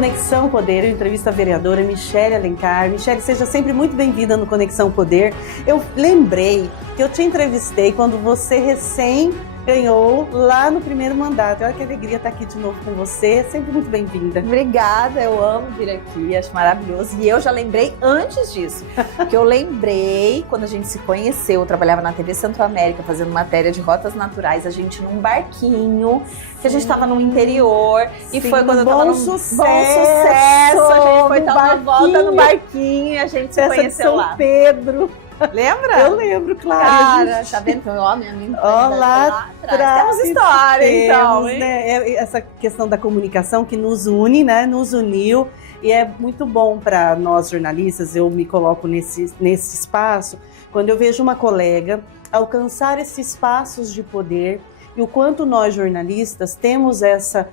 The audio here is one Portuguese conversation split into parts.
Conexão Poder, eu entrevisto a vereadora Michele Alencar. Michele, seja sempre muito bem-vinda no Conexão Poder. Eu lembrei que eu te entrevistei quando você recém ganhou lá no primeiro mandato. Olha que alegria estar aqui de novo com você, sempre muito bem-vinda. Obrigada, eu amo vir aqui, acho maravilhoso. E eu já lembrei antes disso, que eu lembrei quando a gente se conheceu, eu trabalhava na TV Centro-América fazendo matéria de rotas naturais, a gente num barquinho, que a gente estava no interior, e foi quando eu tava num sucesso, a gente foi dar uma volta no barquinho e a gente se conheceu lá. São Pedro. Lembra? Eu lembro, claro. Cara, tá vendo? Ó, minha amiga. Olá, temos história, então. Né? Essa questão da comunicação que nos une, né? Nos uniu. E é muito bom para nós jornalistas, eu me coloco nesse espaço, quando eu vejo uma colega alcançar esses espaços de poder e o quanto nós jornalistas temos essa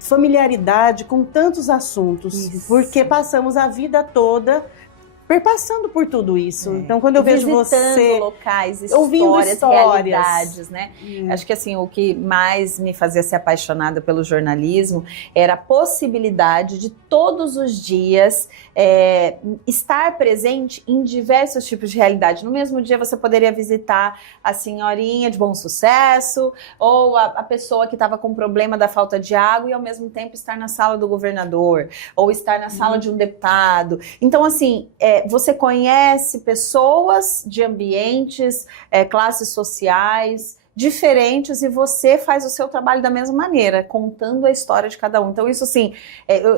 familiaridade com tantos assuntos. Isso. Porque passamos a vida toda perpassando por tudo isso. Então, quando eu vejo você locais, histórias, realidades, né? Acho que assim, o que mais me fazia ser apaixonada pelo jornalismo era a possibilidade de todos os dias estar presente em diversos tipos de realidade. No mesmo dia você poderia visitar a senhorinha de bom sucesso ou a pessoa que estava com problema da falta de água e ao mesmo tempo estar na sala do governador ou estar na sala de um deputado. Então, assim, você conhece pessoas de ambientes, classes sociais diferentes e você faz o seu trabalho da mesma maneira, contando a história de cada um. Então isso assim,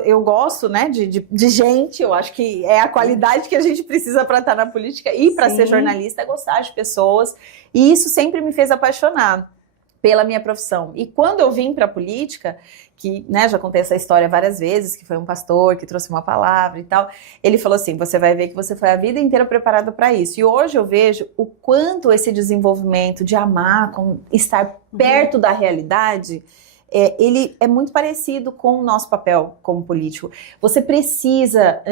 eu gosto, né, de gente, eu acho que é a qualidade que a gente precisa para estar na política e para ser jornalista, é gostar de pessoas, e isso sempre me fez apaixonar pela minha profissão. E quando eu vim para a política, que, né, já contei essa história várias vezes, que foi um pastor que trouxe uma palavra e tal, ele falou assim, você vai ver que você foi a vida inteira preparada para isso. E hoje eu vejo o quanto esse desenvolvimento de amar, estar perto da realidade, ele é muito parecido com o nosso papel como político. Você precisa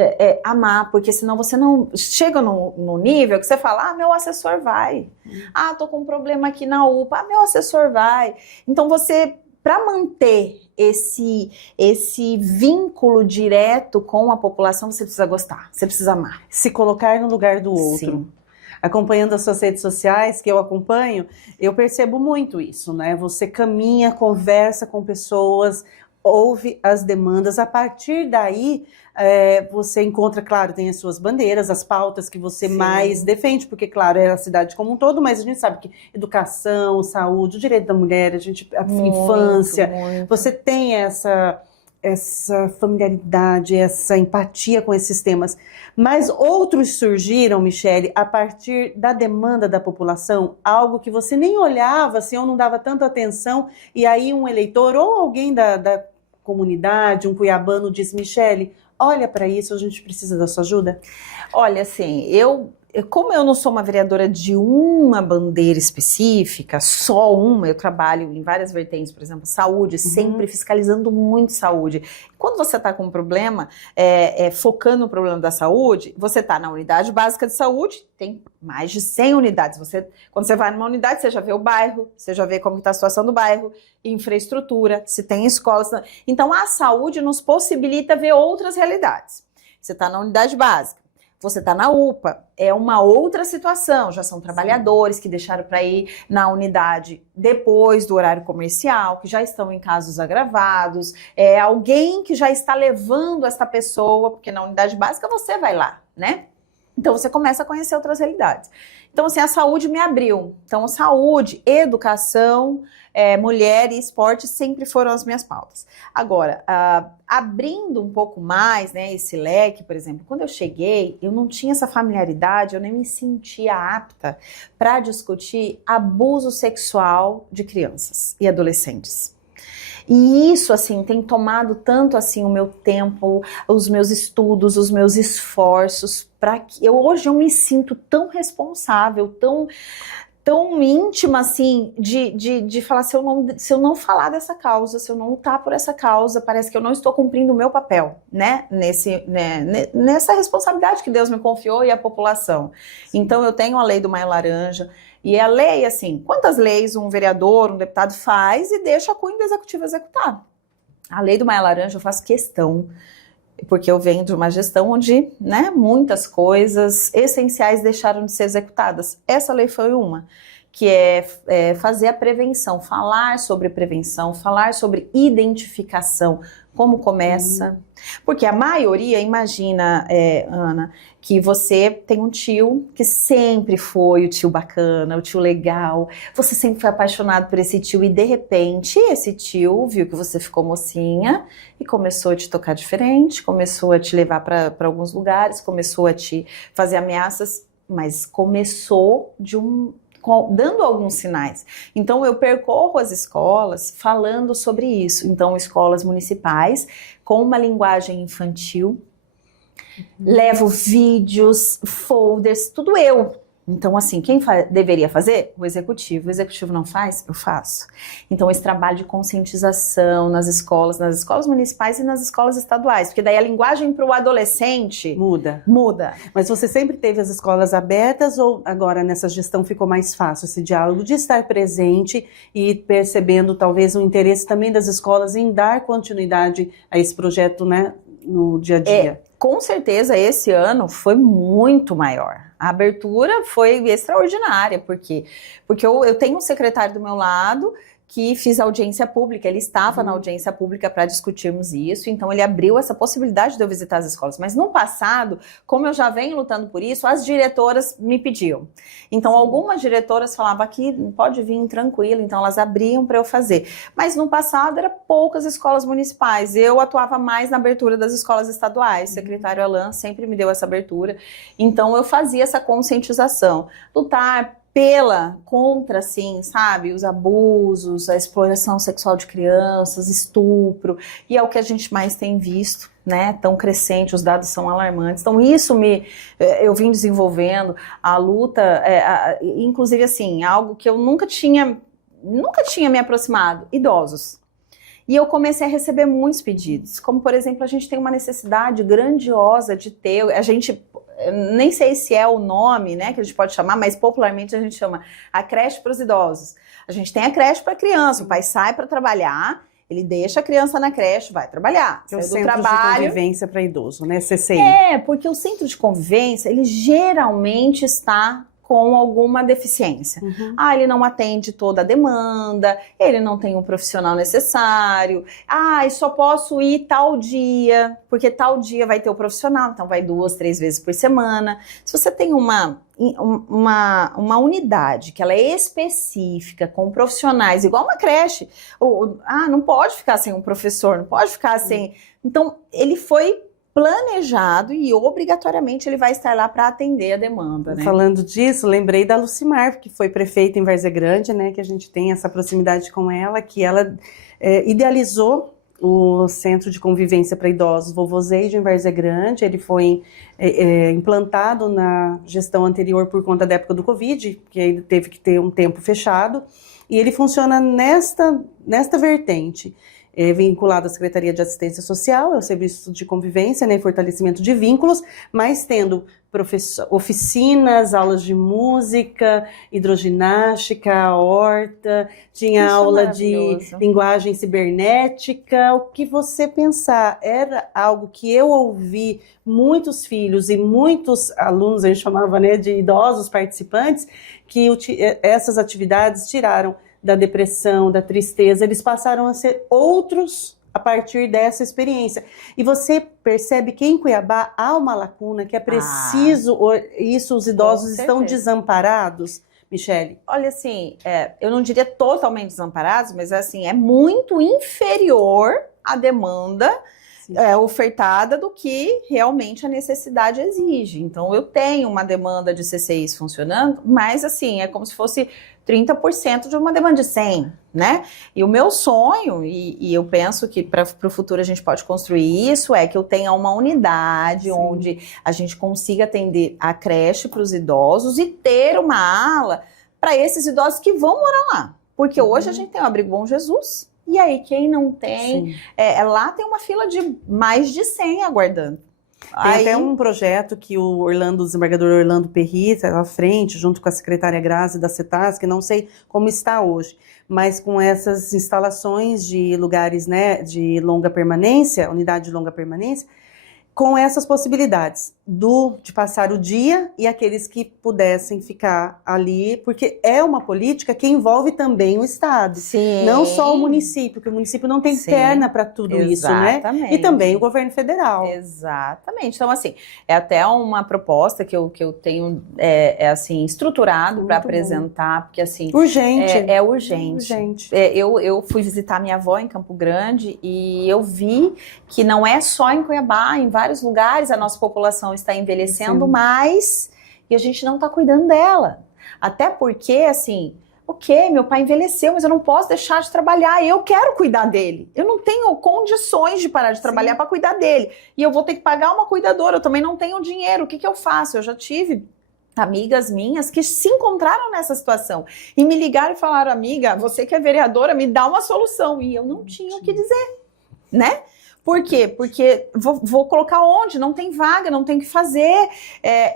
amar, porque senão você não chega no nível que você fala, meu assessor vai. Tô com um problema aqui na UPA, meu assessor vai. Então você, para manter esse vínculo direto com a população, você precisa gostar, você precisa amar. Se colocar no lugar do outro. Sim. Acompanhando as suas redes sociais, que eu acompanho, eu percebo muito isso, né? Você caminha, conversa com pessoas, ouve as demandas, a partir daí você encontra, claro, tem as suas bandeiras, as pautas que você mais defende, porque, claro, é a cidade como um todo, mas a gente sabe que educação, saúde, o direito da mulher, a infância, você tem essa familiaridade, essa empatia com esses temas. Mas outros surgiram, Michele, a partir da demanda da população, algo que você nem olhava, assim, ou não dava tanta atenção, e aí um eleitor ou alguém da comunidade, um cuiabano, diz, Michele, olha para isso, a gente precisa da sua ajuda? Olha, assim, como eu não sou uma vereadora de uma bandeira específica, só uma, eu trabalho em várias vertentes, por exemplo, saúde, sempre fiscalizando muito saúde. Quando você está com um problema, focando no problema da saúde, você está na unidade básica de saúde, tem mais de 100 unidades. Quando você vai numa unidade, você já vê o bairro, você já vê como está a situação do bairro, infraestrutura, se tem escolas. Então, a saúde nos possibilita ver outras realidades. Você está na unidade básica. Você está na UPA, é uma outra situação, já são trabalhadores que deixaram para ir na unidade depois do horário comercial, que já estão em casos agravados, é alguém que já está levando essa pessoa, porque na unidade básica você vai lá, né? Então você começa a conhecer outras realidades. Então assim, a saúde me abriu. Então saúde, educação, mulher e esporte sempre foram as minhas pautas. Agora, abrindo um pouco mais, né, esse leque, por exemplo, quando eu cheguei, eu não tinha essa familiaridade, eu nem me sentia apta para discutir abuso sexual de crianças e adolescentes. E isso, assim, tem tomado tanto, assim, o meu tempo, os meus estudos, os meus esforços, para que hoje eu me sinto tão responsável, tão íntima, assim, de falar, se eu não falar dessa causa, se eu não lutar por essa causa, parece que eu não estou cumprindo o meu papel, né, nessa responsabilidade que Deus me confiou e a população. Então eu tenho a lei do Maio Laranja, e a lei, assim, quantas leis um vereador, um deputado faz e deixa a cunha do executivo executar? A lei do Maia Laranja eu faço questão, porque eu venho de uma gestão onde, né, muitas coisas essenciais deixaram de ser executadas. Essa lei foi uma, que é fazer a prevenção, falar sobre prevenção, falar sobre identificação, como começa. Porque a maioria, imagina, Ana, que você tem um tio que sempre foi o tio bacana, o tio legal, você sempre foi apaixonado por esse tio e de repente esse tio viu que você ficou mocinha e começou a te tocar diferente, começou a te levar para alguns lugares, começou a te fazer ameaças, mas começou dando alguns sinais. Então eu percorro as escolas falando sobre isso. Então escolas municipais com uma linguagem infantil, levo vídeos, folders, tudo eu. Então assim, quem deveria fazer? O executivo não faz? Eu faço. Então esse trabalho de conscientização nas escolas municipais e nas escolas estaduais, porque daí a linguagem para o adolescente muda. Mas você sempre teve as escolas abertas ou agora nessa gestão ficou mais fácil esse diálogo de estar presente e percebendo talvez o interesse também das escolas em dar continuidade a esse projeto, né, no dia a dia? Com certeza esse ano foi muito maior. A abertura foi extraordinária, porque eu tenho um secretário do meu lado que fiz audiência pública, ele estava na audiência pública para discutirmos isso, então ele abriu essa possibilidade de eu visitar as escolas. Mas no passado, como eu já venho lutando por isso, as diretoras me pediam. Então algumas diretoras falavam aqui, pode vir tranquilo, então elas abriam para eu fazer. Mas no passado era poucas escolas municipais, eu atuava mais na abertura das escolas estaduais, o secretário Alan sempre me deu essa abertura, então eu fazia essa conscientização, lutar contra, assim, sabe, os abusos, a exploração sexual de crianças, estupro, e é o que a gente mais tem visto, né, tão crescente, os dados são alarmantes. Então isso eu vim desenvolvendo, a luta, inclusive assim, algo que eu nunca tinha me aproximado, idosos. E eu comecei a receber muitos pedidos, como por exemplo, a gente tem uma necessidade grandiosa de ter, nem sei se é o nome, né, que a gente pode chamar, mas popularmente a gente chama a creche para os idosos. A gente tem a creche para criança, o pai sai para trabalhar, ele deixa a criança na creche, vai trabalhar. É o Centro de Convivência para Idoso, né, CCI. Porque o Centro de Convivência, ele geralmente está com alguma deficiência. Ele não atende toda a demanda, ele não tem um profissional necessário, só posso ir tal dia, porque tal dia vai ter o profissional, então vai 2, 3 vezes por semana. Se você tem uma unidade que ela é específica, com profissionais, igual uma creche, não pode ficar sem um professor, não pode ficar sem... Então, ele foi planejado e obrigatoriamente ele vai estar lá para atender a demanda, né? Falando disso, lembrei da Lucimar, que foi prefeita em Várzea Grande, né, que a gente tem essa proximidade com ela, que ela idealizou o Centro de Convivência para Idosos Vovozeide em Várzea Grande. Ele foi implantado na gestão anterior por conta da época do Covid, que ele teve que ter um tempo fechado, e ele funciona nesta vertente. Vinculado à Secretaria de Assistência Social, é o Serviço de Convivência, né, e Fortalecimento de Vínculos, mas tendo oficinas, aulas de música, hidroginástica, horta, tinha aula de linguagem cibernética. O que você pensar, era algo que eu ouvi muitos filhos e muitos alunos, a gente chamava, né, de idosos participantes, que essas atividades tiraram da depressão, da tristeza, eles passaram a ser outros a partir dessa experiência. E você percebe que em Cuiabá há uma lacuna, que é preciso, os idosos estão desamparados, Michele? Olha, assim, eu não diria totalmente desamparados, mas assim, é muito inferior à demanda ofertada do que realmente a necessidade exige. Então, eu tenho uma demanda de CCIs funcionando, mas assim, é como se fosse 30% de uma demanda de 100, né? E o meu sonho, e eu penso que para o futuro a gente pode construir isso, é que eu tenha uma unidade onde a gente consiga atender a creche para os idosos e ter uma ala para esses idosos que vão morar lá. Porque hoje a gente tem o Abrigo Bom Jesus, e aí quem não tem, lá tem uma fila de mais de 100 aguardando. Tem até um projeto que o desembargador Orlando Perry está à frente, junto com a secretária Grazi da CETAS, que não sei como está hoje, mas com essas instalações de lugares, né, de longa permanência, unidade de longa permanência, com essas possibilidades de passar o dia e aqueles que pudessem ficar ali, porque é uma política que envolve também o Estado. Sim. Não só o município, porque o município não tem perna para tudo isso, né? E também o governo federal. Exatamente. Então, assim, é até uma proposta que eu tenho assim, estruturado para apresentar, porque assim... Urgente. É urgente. Eu fui visitar minha avó em Campo Grande e eu vi que não é só em Cuiabá, em vários lugares a nossa população está envelhecendo mais e a gente não está cuidando dela. Até porque, assim, ok, meu pai envelheceu, mas eu não posso deixar de trabalhar, eu quero cuidar dele. Eu não tenho condições de parar de trabalhar para cuidar dele. E eu vou ter que pagar uma cuidadora, eu também não tenho dinheiro, o que eu faço? Eu já tive amigas minhas que se encontraram nessa situação e me ligaram e falaram, amiga, você que é vereadora, me dá uma solução. E eu não tinha o que dizer, né? Por quê? Porque vou colocar onde? Não tem vaga, não tem o que fazer.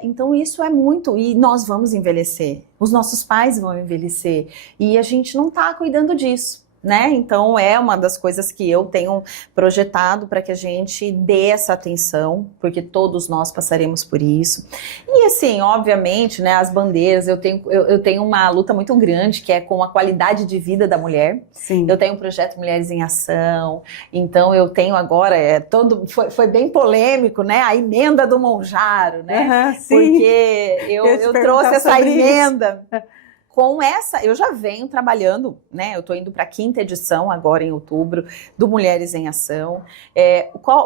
Então isso é muito... E nós vamos envelhecer. Os nossos pais vão envelhecer. E a gente não está cuidando disso, né? Então é uma das coisas que eu tenho projetado para que a gente dê essa atenção, porque todos nós passaremos por isso. E assim, obviamente, né, as bandeiras, eu tenho uma luta muito grande, que é com a qualidade de vida da mulher. Sim. Eu tenho um projeto Mulheres em Ação, então eu tenho agora, foi bem polêmico, né, a emenda do Monjaro, né? Porque eu trouxe essa emenda... Com essa, eu já venho trabalhando, né? Eu estou indo para a 5ª edição agora em outubro do Mulheres em Ação.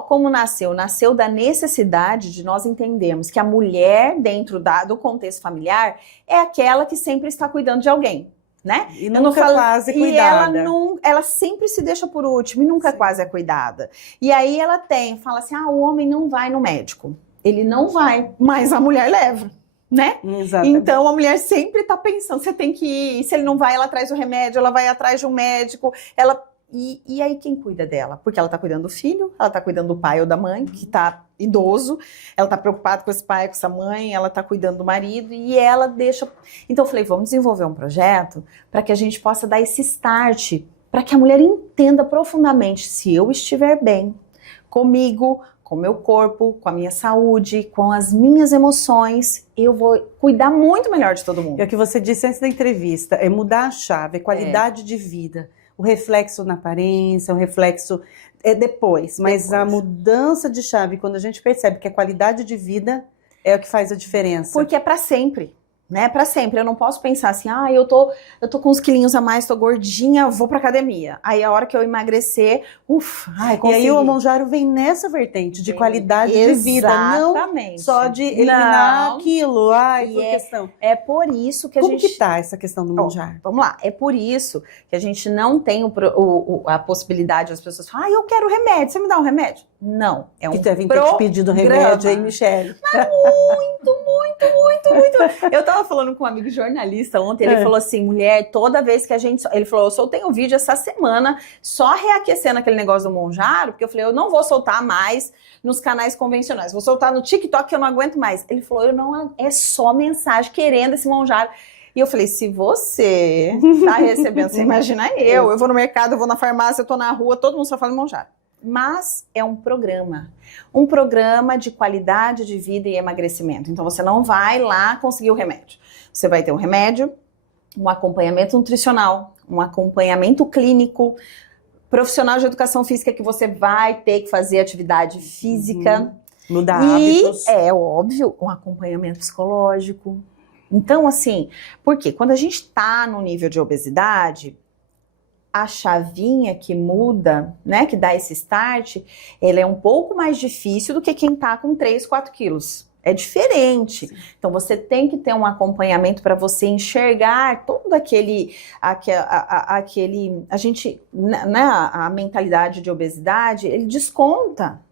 Como nasceu? Nasceu da necessidade de nós entendermos que a mulher dentro do contexto familiar é aquela que sempre está cuidando de alguém, né? E nunca quase cuidada. E ela sempre se deixa por último e nunca quase é cuidada. E aí ela fala assim, o homem não vai no médico. Ele não vai, mas a mulher leva. Né? Exatamente. Então a mulher sempre está pensando, você tem que ir, se ele não vai, ela traz o remédio, ela vai atrás de um médico, e aí quem cuida dela? Porque ela está cuidando do filho, ela está cuidando do pai ou da mãe, que está idoso, ela está preocupada com esse pai, com essa mãe, ela está cuidando do marido, e ela deixa... Então eu falei, vamos desenvolver um projeto para que a gente possa dar esse start, para que a mulher entenda profundamente, se eu estiver bem comigo, com o meu corpo, com a minha saúde, com as minhas emoções, eu vou cuidar muito melhor de todo mundo. É o que você disse antes da entrevista, é mudar a chave, é qualidade de vida. O reflexo na aparência, o reflexo depois. Mas a mudança de chave, quando a gente percebe que a qualidade de vida é o que faz a diferença. Porque é para sempre. Né, para sempre, eu não posso pensar assim, eu tô com uns quilinhos a mais, tô gordinha, vou pra academia. Aí a hora que eu emagrecer, consegui. E aí o Monjaro vem nessa vertente de qualidade de vida, não só de eliminar aquilo, por questão. É por isso que a gente... Como que tá essa questão do Monjaro? Vamos lá, é por isso que a gente não tem a possibilidade, as pessoas falam, eu quero remédio, você me dá um remédio? Não, é um que deve ter te pedido remédio aí, Michele. Muito. Eu tava falando com um amigo jornalista ontem, ele falou assim, mulher, toda vez que a gente... Ele falou, eu soltei um vídeo essa semana só reaquecendo aquele negócio do Monjaro, porque eu falei, eu não vou soltar mais nos canais convencionais, vou soltar no TikTok que eu não aguento mais. Ele falou, é só mensagem querendo esse Monjaro. E eu falei, se você tá recebendo, você imagina eu vou no mercado, eu vou na farmácia, eu tô na rua, todo mundo só fala Monjaro. Mas é um programa de qualidade de vida e emagrecimento. Então você não vai lá conseguir o remédio. Você vai ter um remédio, um acompanhamento nutricional, um acompanhamento clínico, profissional de educação física que você vai ter que fazer atividade física. Mudar hábitos. É óbvio, um acompanhamento psicológico. Então assim, porque quando a gente tá no nível de obesidade... A chavinha que muda, né, que dá esse start, ela é um pouco mais difícil do que quem tá com 3, 4 quilos. É diferente. Sim. Então você tem que ter um acompanhamento para você enxergar todo a mentalidade de obesidade, ele desconta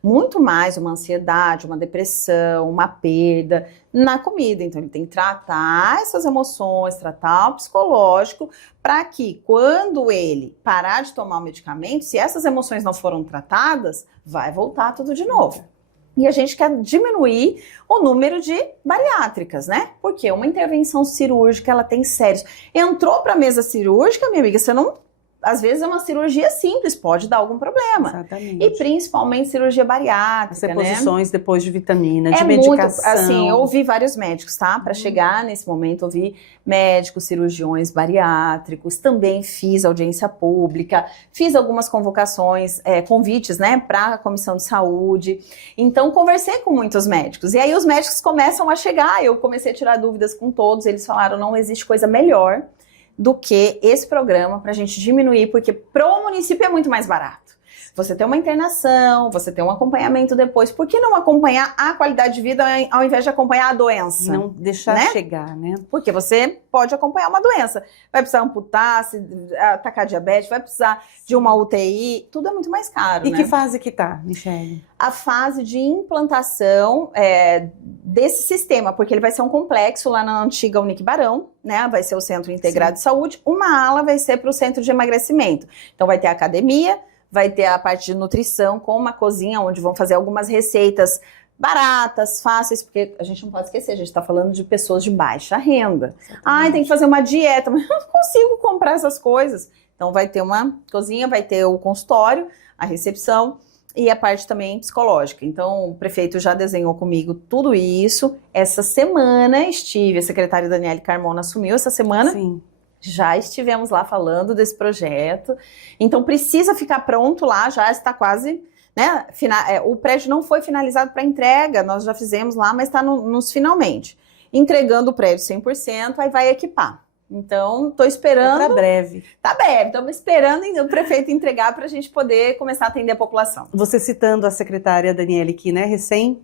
muito mais uma ansiedade, uma depressão, uma perda na comida. Então ele tem que tratar essas emoções, tratar o psicológico, para que quando ele parar de tomar o medicamento, se essas emoções não foram tratadas, vai voltar tudo de novo. E a gente quer diminuir o número de bariátricas, né? Porque uma intervenção cirúrgica, ela tem sérios. Entrou para a mesa cirúrgica, minha amiga, você não... Às vezes é uma cirurgia simples, pode dar algum problema. Exatamente. E principalmente cirurgia bariátrica, As reposições, né? Depois de vitamina, de medicação. Muito, assim, eu ouvi vários médicos, tá? Para chegar nesse momento, ouvi médicos, cirurgiões bariátricos, também fiz audiência pública, fiz algumas convocações, convites, né, para a Comissão de Saúde. Então, conversei com muitos médicos. E aí os médicos começam a chegar, eu comecei a tirar dúvidas com todos, eles falaram, não existe coisa melhor do que esse programa para a gente diminuir, porque pro município é muito mais barato. Você tem uma internação, você tem um acompanhamento depois. Por que não acompanhar a qualidade de vida ao invés de acompanhar a doença? Não deixar chegar, né? Porque você pode acompanhar uma doença. Vai precisar amputar, atacar diabetes, vai precisar de uma UTI. Tudo é muito mais caro, E né? que fase que tá, Michele? A fase de implantação desse sistema, porque ele vai ser um complexo lá na antiga Unique Barão, né? Vai ser o Centro Integrado de Saúde. Uma ala vai ser para o Centro de Emagrecimento. Então vai ter a academia, vai ter a parte de nutrição com uma cozinha onde vão fazer algumas receitas baratas, fáceis, porque a gente não pode esquecer, a gente está falando de pessoas de baixa renda. Ai, tem que fazer uma dieta, mas eu não consigo comprar essas coisas. Então vai ter uma cozinha, vai ter o consultório, a recepção e a parte também psicológica. Então o prefeito já desenhou comigo tudo isso. Essa semana a secretária Daniele Carmona assumiu essa semana. Sim. Já estivemos lá falando desse projeto, então precisa ficar pronto lá, já está quase, né? O prédio não foi finalizado para entrega, nós já fizemos lá, mas está nos finalmente. Entregando o prédio 100%, aí vai equipar. Então, estou esperando... Tá breve. Tá breve, estamos esperando o prefeito entregar para a gente poder começar a atender a população. Você citando a secretária Daniele, que recém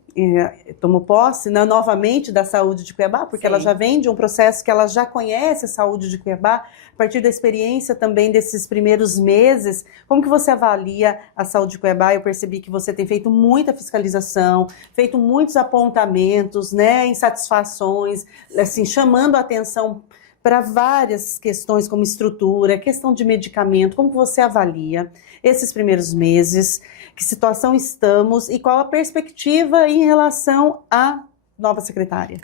tomou posse, novamente da saúde de Cuiabá, porque ela já vem de um processo que ela já conhece a saúde de Cuiabá, a partir da experiência também desses primeiros meses. Como que você avalia a saúde de Cuiabá? Eu percebi que você tem feito muita fiscalização, feito muitos apontamentos, né, insatisfações, assim, chamando a atenção para várias questões como estrutura, questão de medicamento. Como que você avalia esses primeiros meses? Que situação estamos e qual a perspectiva em relação à nova secretária?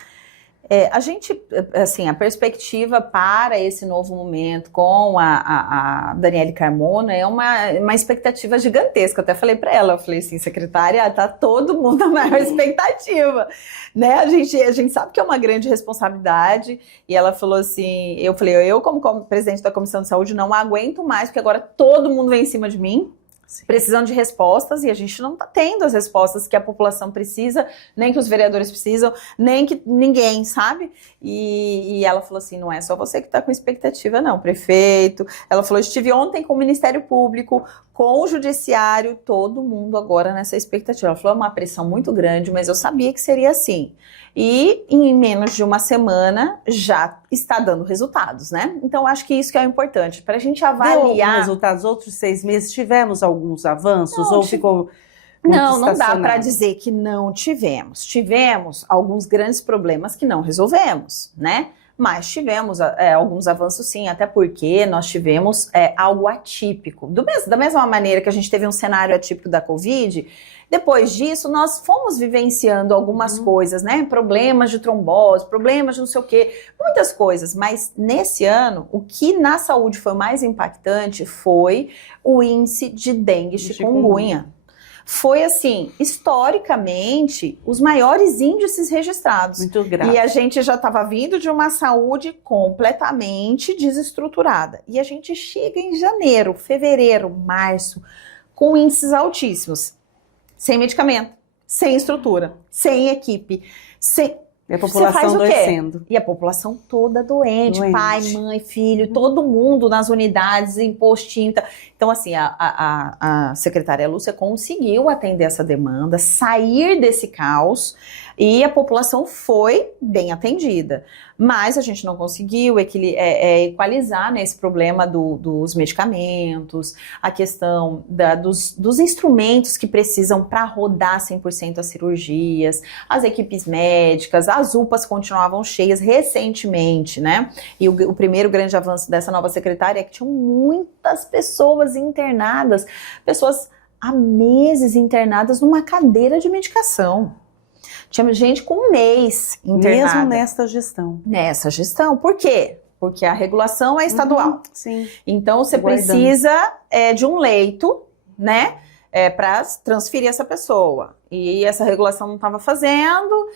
A gente, assim, a perspectiva para esse novo momento com a Daniele Carmona é uma expectativa gigantesca. Eu até falei para ela, eu falei assim, secretária, tá todo mundo na maior expectativa, né? A gente sabe que é uma grande responsabilidade. E ela falou assim, eu falei, eu como presidente da Comissão de Saúde não aguento mais, porque agora todo mundo vem em cima de mim. Precisando de respostas, e a gente não está tendo as respostas que a população precisa, nem que os vereadores precisam, nem que ninguém, sabe? E ela falou assim, não é só você que está com expectativa não, prefeito. Ela falou, estive ontem com o Ministério Público, com o Judiciário, todo mundo agora nessa expectativa. Ela falou, é uma pressão muito grande, mas eu sabia que seria assim. E em menos de uma semana já está dando resultados, né? Então acho que isso que é o importante, para a gente avaliar... resultados, outros 6 meses, tivemos alguns avanços ou ficou... Não dá para dizer que não tivemos. Tivemos alguns grandes problemas que não resolvemos, né? Mas tivemos alguns avanços sim, até porque nós tivemos algo atípico. Da mesma maneira que a gente teve um cenário atípico da Covid, depois disso nós fomos vivenciando algumas coisas, né? Problemas de trombose, problemas de não sei o quê, muitas coisas. Mas nesse ano, o que na saúde foi mais impactante foi o índice de dengue e chikungunya. Foi, assim, historicamente, os maiores índices registrados. Muito grave. E a gente já estava vindo de uma saúde completamente desestruturada. E a gente chega em janeiro, fevereiro, março, com índices altíssimos. Sem medicamento, sem estrutura, sem equipe, sem... E a população adoecendo. E a população toda doente, pai, mãe, filho, todo mundo nas unidades, em postinho. Então, assim, a secretária Lúcia conseguiu atender essa demanda, sair desse caos e a população foi bem atendida. Mas a gente não conseguiu equalizar, né, esse problema dos medicamentos, a questão dos instrumentos que precisam para rodar 100% as cirurgias, as equipes médicas, as UPAs continuavam cheias recentemente, né? E o primeiro grande avanço dessa nova secretária é que tinham muitas pessoas internadas, pessoas há meses internadas numa cadeira de medicação. Tinha gente com um mês internada. Mesmo nesta gestão. Nessa gestão. Por quê? Porque a regulação é estadual. Sim. Então, você precisa de um leito, né? Para transferir essa pessoa. E essa regulação não estava fazendo,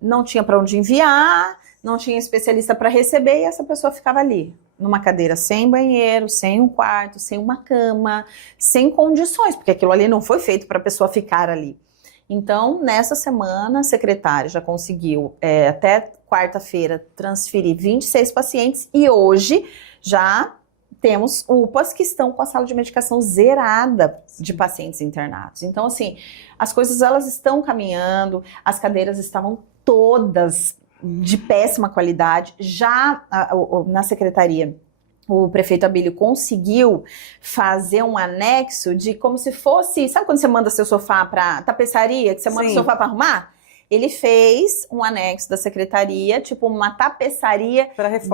não tinha para onde enviar, não tinha especialista para receber, e essa pessoa ficava ali, numa cadeira sem banheiro, sem um quarto, sem uma cama, sem condições, porque aquilo ali não foi feito para a pessoa ficar ali. Então, nessa semana, a secretária já conseguiu, até quarta-feira, transferir 26 pacientes, e hoje já temos UPAs que estão com a sala de medicação zerada de pacientes internados. Então, assim, as coisas elas estão caminhando, as cadeiras estavam todas de péssima qualidade. Já na secretaria, o prefeito Abílio conseguiu fazer um anexo de como se fosse... Sabe quando você manda seu sofá para tapeçaria, que você manda o sofá para arrumar? Ele fez um anexo da secretaria, tipo uma tapeçaria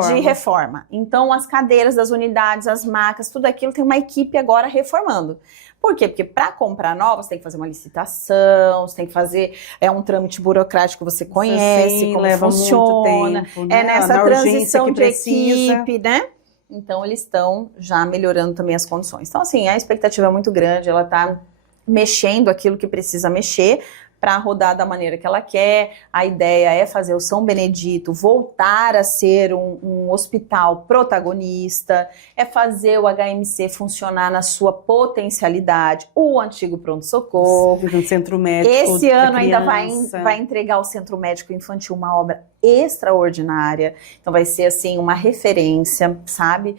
de reforma. Então, as cadeiras das unidades, as macas, tudo aquilo tem uma equipe agora reformando. Por quê? Porque para comprar novas, tem que fazer uma licitação, você tem que fazer um trâmite burocrático que você conhece, como leva funciona. Muito tempo, né? Nessa transição de equipe, né? Então, eles estão já melhorando também as condições. Então, assim, a expectativa é muito grande, ela está mexendo aquilo que precisa mexer, para rodar da maneira que ela quer. A ideia é fazer o São Benedito voltar a ser um hospital protagonista, é fazer o HMC funcionar na sua potencialidade, o antigo pronto-socorro. O centro médico. Esse ano ainda vai entregar ao Centro Médico Infantil uma obra extraordinária, então vai ser assim uma referência, sabe,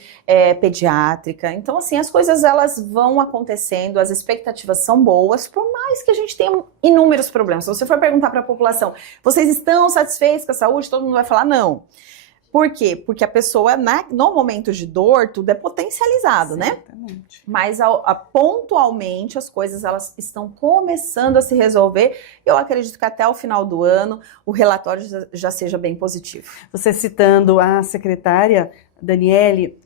pediátrica. Então assim, as coisas elas vão acontecendo, as expectativas são boas, por mais que a gente tenha inúmeros problemas. Se você for perguntar para a população, vocês estão satisfeitos com a saúde? Todo mundo vai falar não. Por quê? Porque a pessoa, no momento de dor, tudo é potencializado, exatamente, né? Mas pontualmente as coisas elas estão começando a se resolver. Eu acredito que até o final do ano o relatório já seja bem positivo. Você citando a secretária Daniele,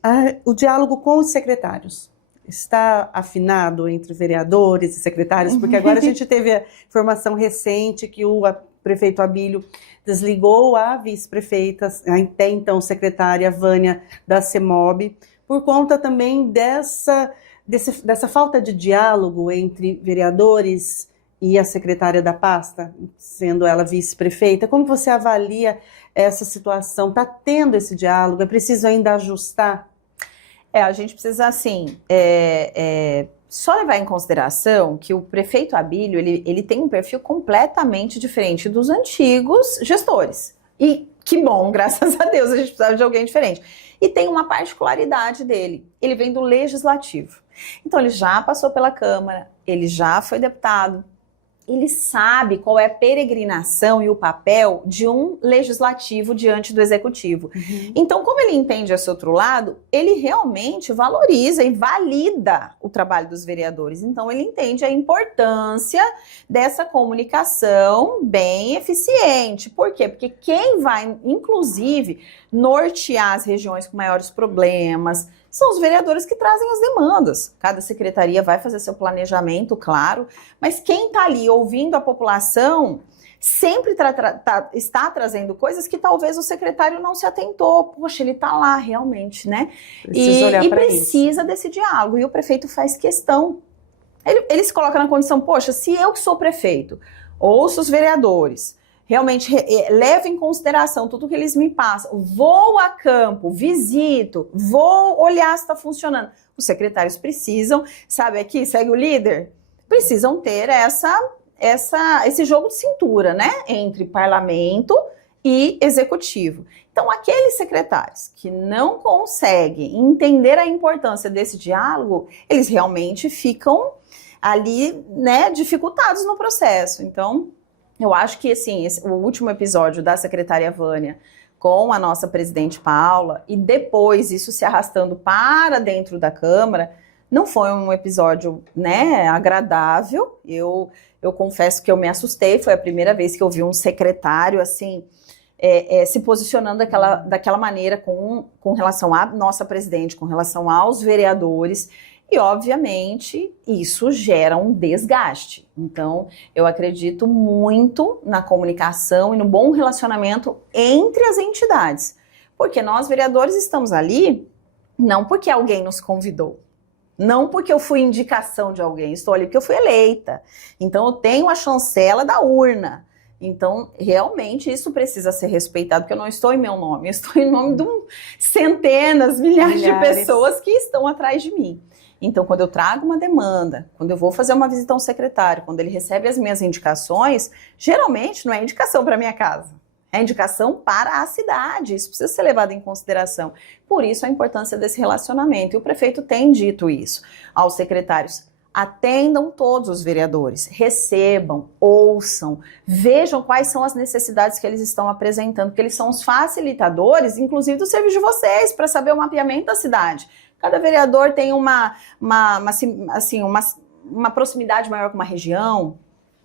o diálogo com os secretários está afinado entre vereadores e secretários? Porque agora a gente teve a informação recente que o prefeito Abílio desligou a vice-prefeita, até então secretária Vânia da CEMOB, por conta também dessa falta de diálogo entre vereadores e a secretária da pasta, sendo ela vice-prefeita. Como você avalia essa situação? Está tendo esse diálogo? É preciso ainda ajustar? A gente precisa, assim, só levar em consideração que o prefeito Abílio, ele tem um perfil completamente diferente dos antigos gestores. E que bom, graças a Deus, a gente precisava de alguém diferente. E tem uma particularidade dele, ele vem do Legislativo. Então ele já passou pela Câmara, ele já foi deputado, ele sabe qual é a peregrinação e o papel de um legislativo diante do executivo. Então, como ele entende esse outro lado, ele realmente valoriza e valida o trabalho dos vereadores. Então, ele entende a importância dessa comunicação bem eficiente. Por quê? Porque quem vai, inclusive, nortear as regiões com maiores problemas são os vereadores que trazem as demandas. Cada secretaria vai fazer seu planejamento, claro, mas quem está ali ouvindo a população sempre está trazendo coisas que talvez o secretário não se atentou. Poxa, ele está lá realmente, né? E precisa desse diálogo. E o prefeito faz questão. Ele se coloca na condição, poxa, se eu que sou prefeito, ouço os vereadores, realmente levo em consideração tudo que eles me passam, vou a campo, visito, vou olhar se está funcionando. Os secretários precisam, sabe aqui, segue o líder, precisam ter esse jogo de cintura, né, entre parlamento e executivo. Então, aqueles secretários que não conseguem entender a importância desse diálogo, eles realmente ficam ali, né, dificultados no processo. Então, eu acho que, assim, o último episódio da secretária Vânia com a nossa presidente Paula, e depois isso se arrastando para dentro da Câmara, não foi um episódio, né, agradável. Eu confesso que eu me assustei, foi a primeira vez que eu vi um secretário, assim, se posicionando daquela maneira com relação à nossa presidente, com relação aos vereadores. E, obviamente, isso gera um desgaste. Então, eu acredito muito na comunicação e no bom relacionamento entre as entidades. Porque nós, vereadores, estamos ali não porque alguém nos convidou. Não porque eu fui indicação de alguém. Estou ali porque eu fui eleita. Então, eu tenho a chancela da urna. Então, realmente, isso precisa ser respeitado, porque eu não estou em meu nome. Eu estou em nome de centenas, milhares de pessoas que estão atrás de mim. Então, quando eu trago uma demanda, quando eu vou fazer uma visita a um secretário, quando ele recebe as minhas indicações, geralmente não é indicação para minha casa, é indicação para a cidade. Isso precisa ser levado em consideração. Por isso, a importância desse relacionamento. E o prefeito tem dito isso aos secretários. Atendam todos os vereadores, recebam, ouçam, vejam quais são as necessidades que eles estão apresentando, porque eles são os facilitadores, inclusive do serviço de vocês, para saber o mapeamento da cidade. Cada vereador tem uma proximidade maior com uma região,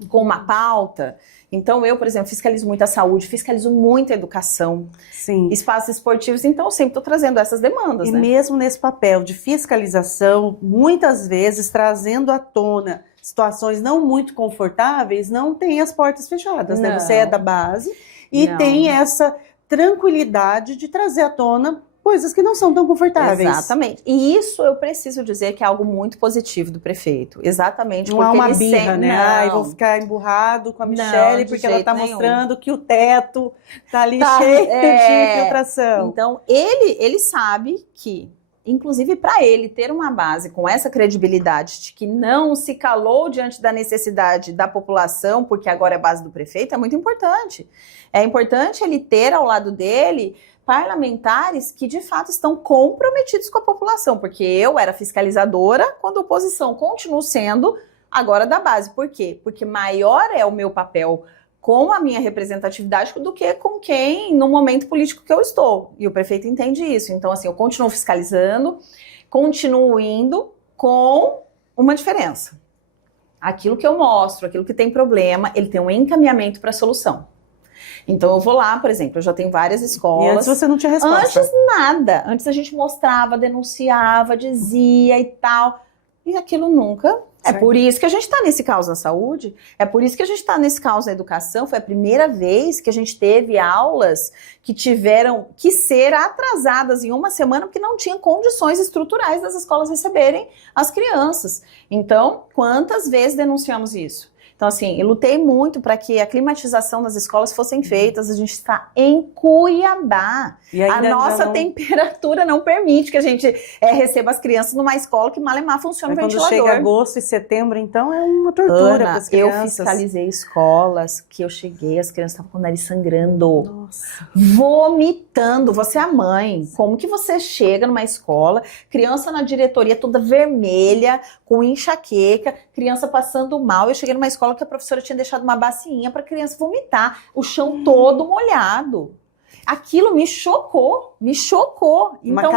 com uma pauta. Então, eu, por exemplo, fiscalizo muito a saúde, fiscalizo muito a educação, Sim. Espaços esportivos, então eu sempre estou trazendo essas demandas. E mesmo nesse papel de fiscalização, muitas vezes trazendo à tona situações não muito confortáveis, não tem as portas fechadas, né? Você é da base e tem essa tranquilidade de trazer à tona coisas que não são tão confortáveis. Exatamente. E isso eu preciso dizer que é algo muito positivo do prefeito. Exatamente. Não é uma birra, né? Ai, vou ficar emburrado com a Michele porque ela tá mostrando que o teto tá ali cheio de infiltração. Então, ele sabe que, inclusive para ele ter uma base com essa credibilidade de que não se calou diante da necessidade da população, porque agora é base do prefeito, é muito importante. É importante ele ter ao lado dele parlamentares que de fato estão comprometidos com a população, porque eu era fiscalizadora quando a oposição, continuo sendo agora da base. Por quê? Porque maior é o meu papel com a minha representatividade do que com quem no momento político que eu estou. E o prefeito entende isso. Então, assim, eu continuo fiscalizando, continuo indo com uma diferença. Aquilo que eu mostro, aquilo que tem problema, ele tem um encaminhamento para a solução. Então eu vou lá, por exemplo, eu já tenho várias escolas. E antes você não tinha resposta? Antes nada. Antes a gente mostrava, denunciava, dizia e tal. E aquilo nunca. É por isso que a gente está nesse caos na saúde, é por isso que a gente está nesse caos na educação. Foi a primeira vez que a gente teve aulas que tiveram que ser atrasadas em uma semana porque não tinha condições estruturais das escolas receberem as crianças. Então, quantas vezes denunciamos isso? Então, assim, eu lutei muito para que a climatização das escolas fossem feitas. A gente está em Cuiabá. E a nossa temperatura não permite que a gente receba as crianças numa escola que malemar funciona o ventilador. Quando chega agosto e setembro, então, é uma tortura para as crianças. Eu fiscalizei escolas que eu cheguei, as crianças estavam com o nariz sangrando. Nossa. Vomitando. Você é a mãe. Como que você chega numa escola, criança na diretoria toda vermelha, com enxaqueca, criança passando mal. Eu cheguei numa escola que a professora tinha deixado uma bacinha para a criança vomitar, o chão todo molhado. Aquilo me chocou, me chocou. Então,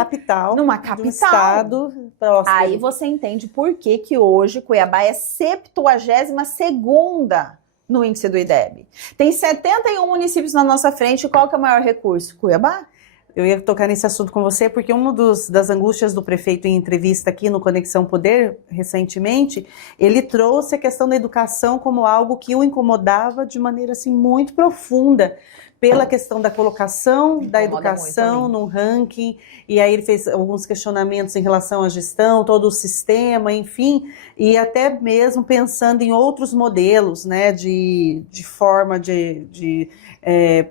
numa capital, um estado próximo. Aí você entende por que hoje Cuiabá é 72ª no índice do IDEB. Tem 71 municípios na nossa frente, qual que é o maior recurso? Cuiabá? Eu ia tocar nesse assunto com você, porque uma das angústias do prefeito em entrevista aqui no Conexão Poder, recentemente, ele trouxe a questão da educação como algo que o incomodava de maneira assim, muito profunda, pela questão da colocação da educação no ranking, e aí ele fez alguns questionamentos em relação à gestão, todo o sistema, enfim, e até mesmo pensando em outros modelos, né, de forma de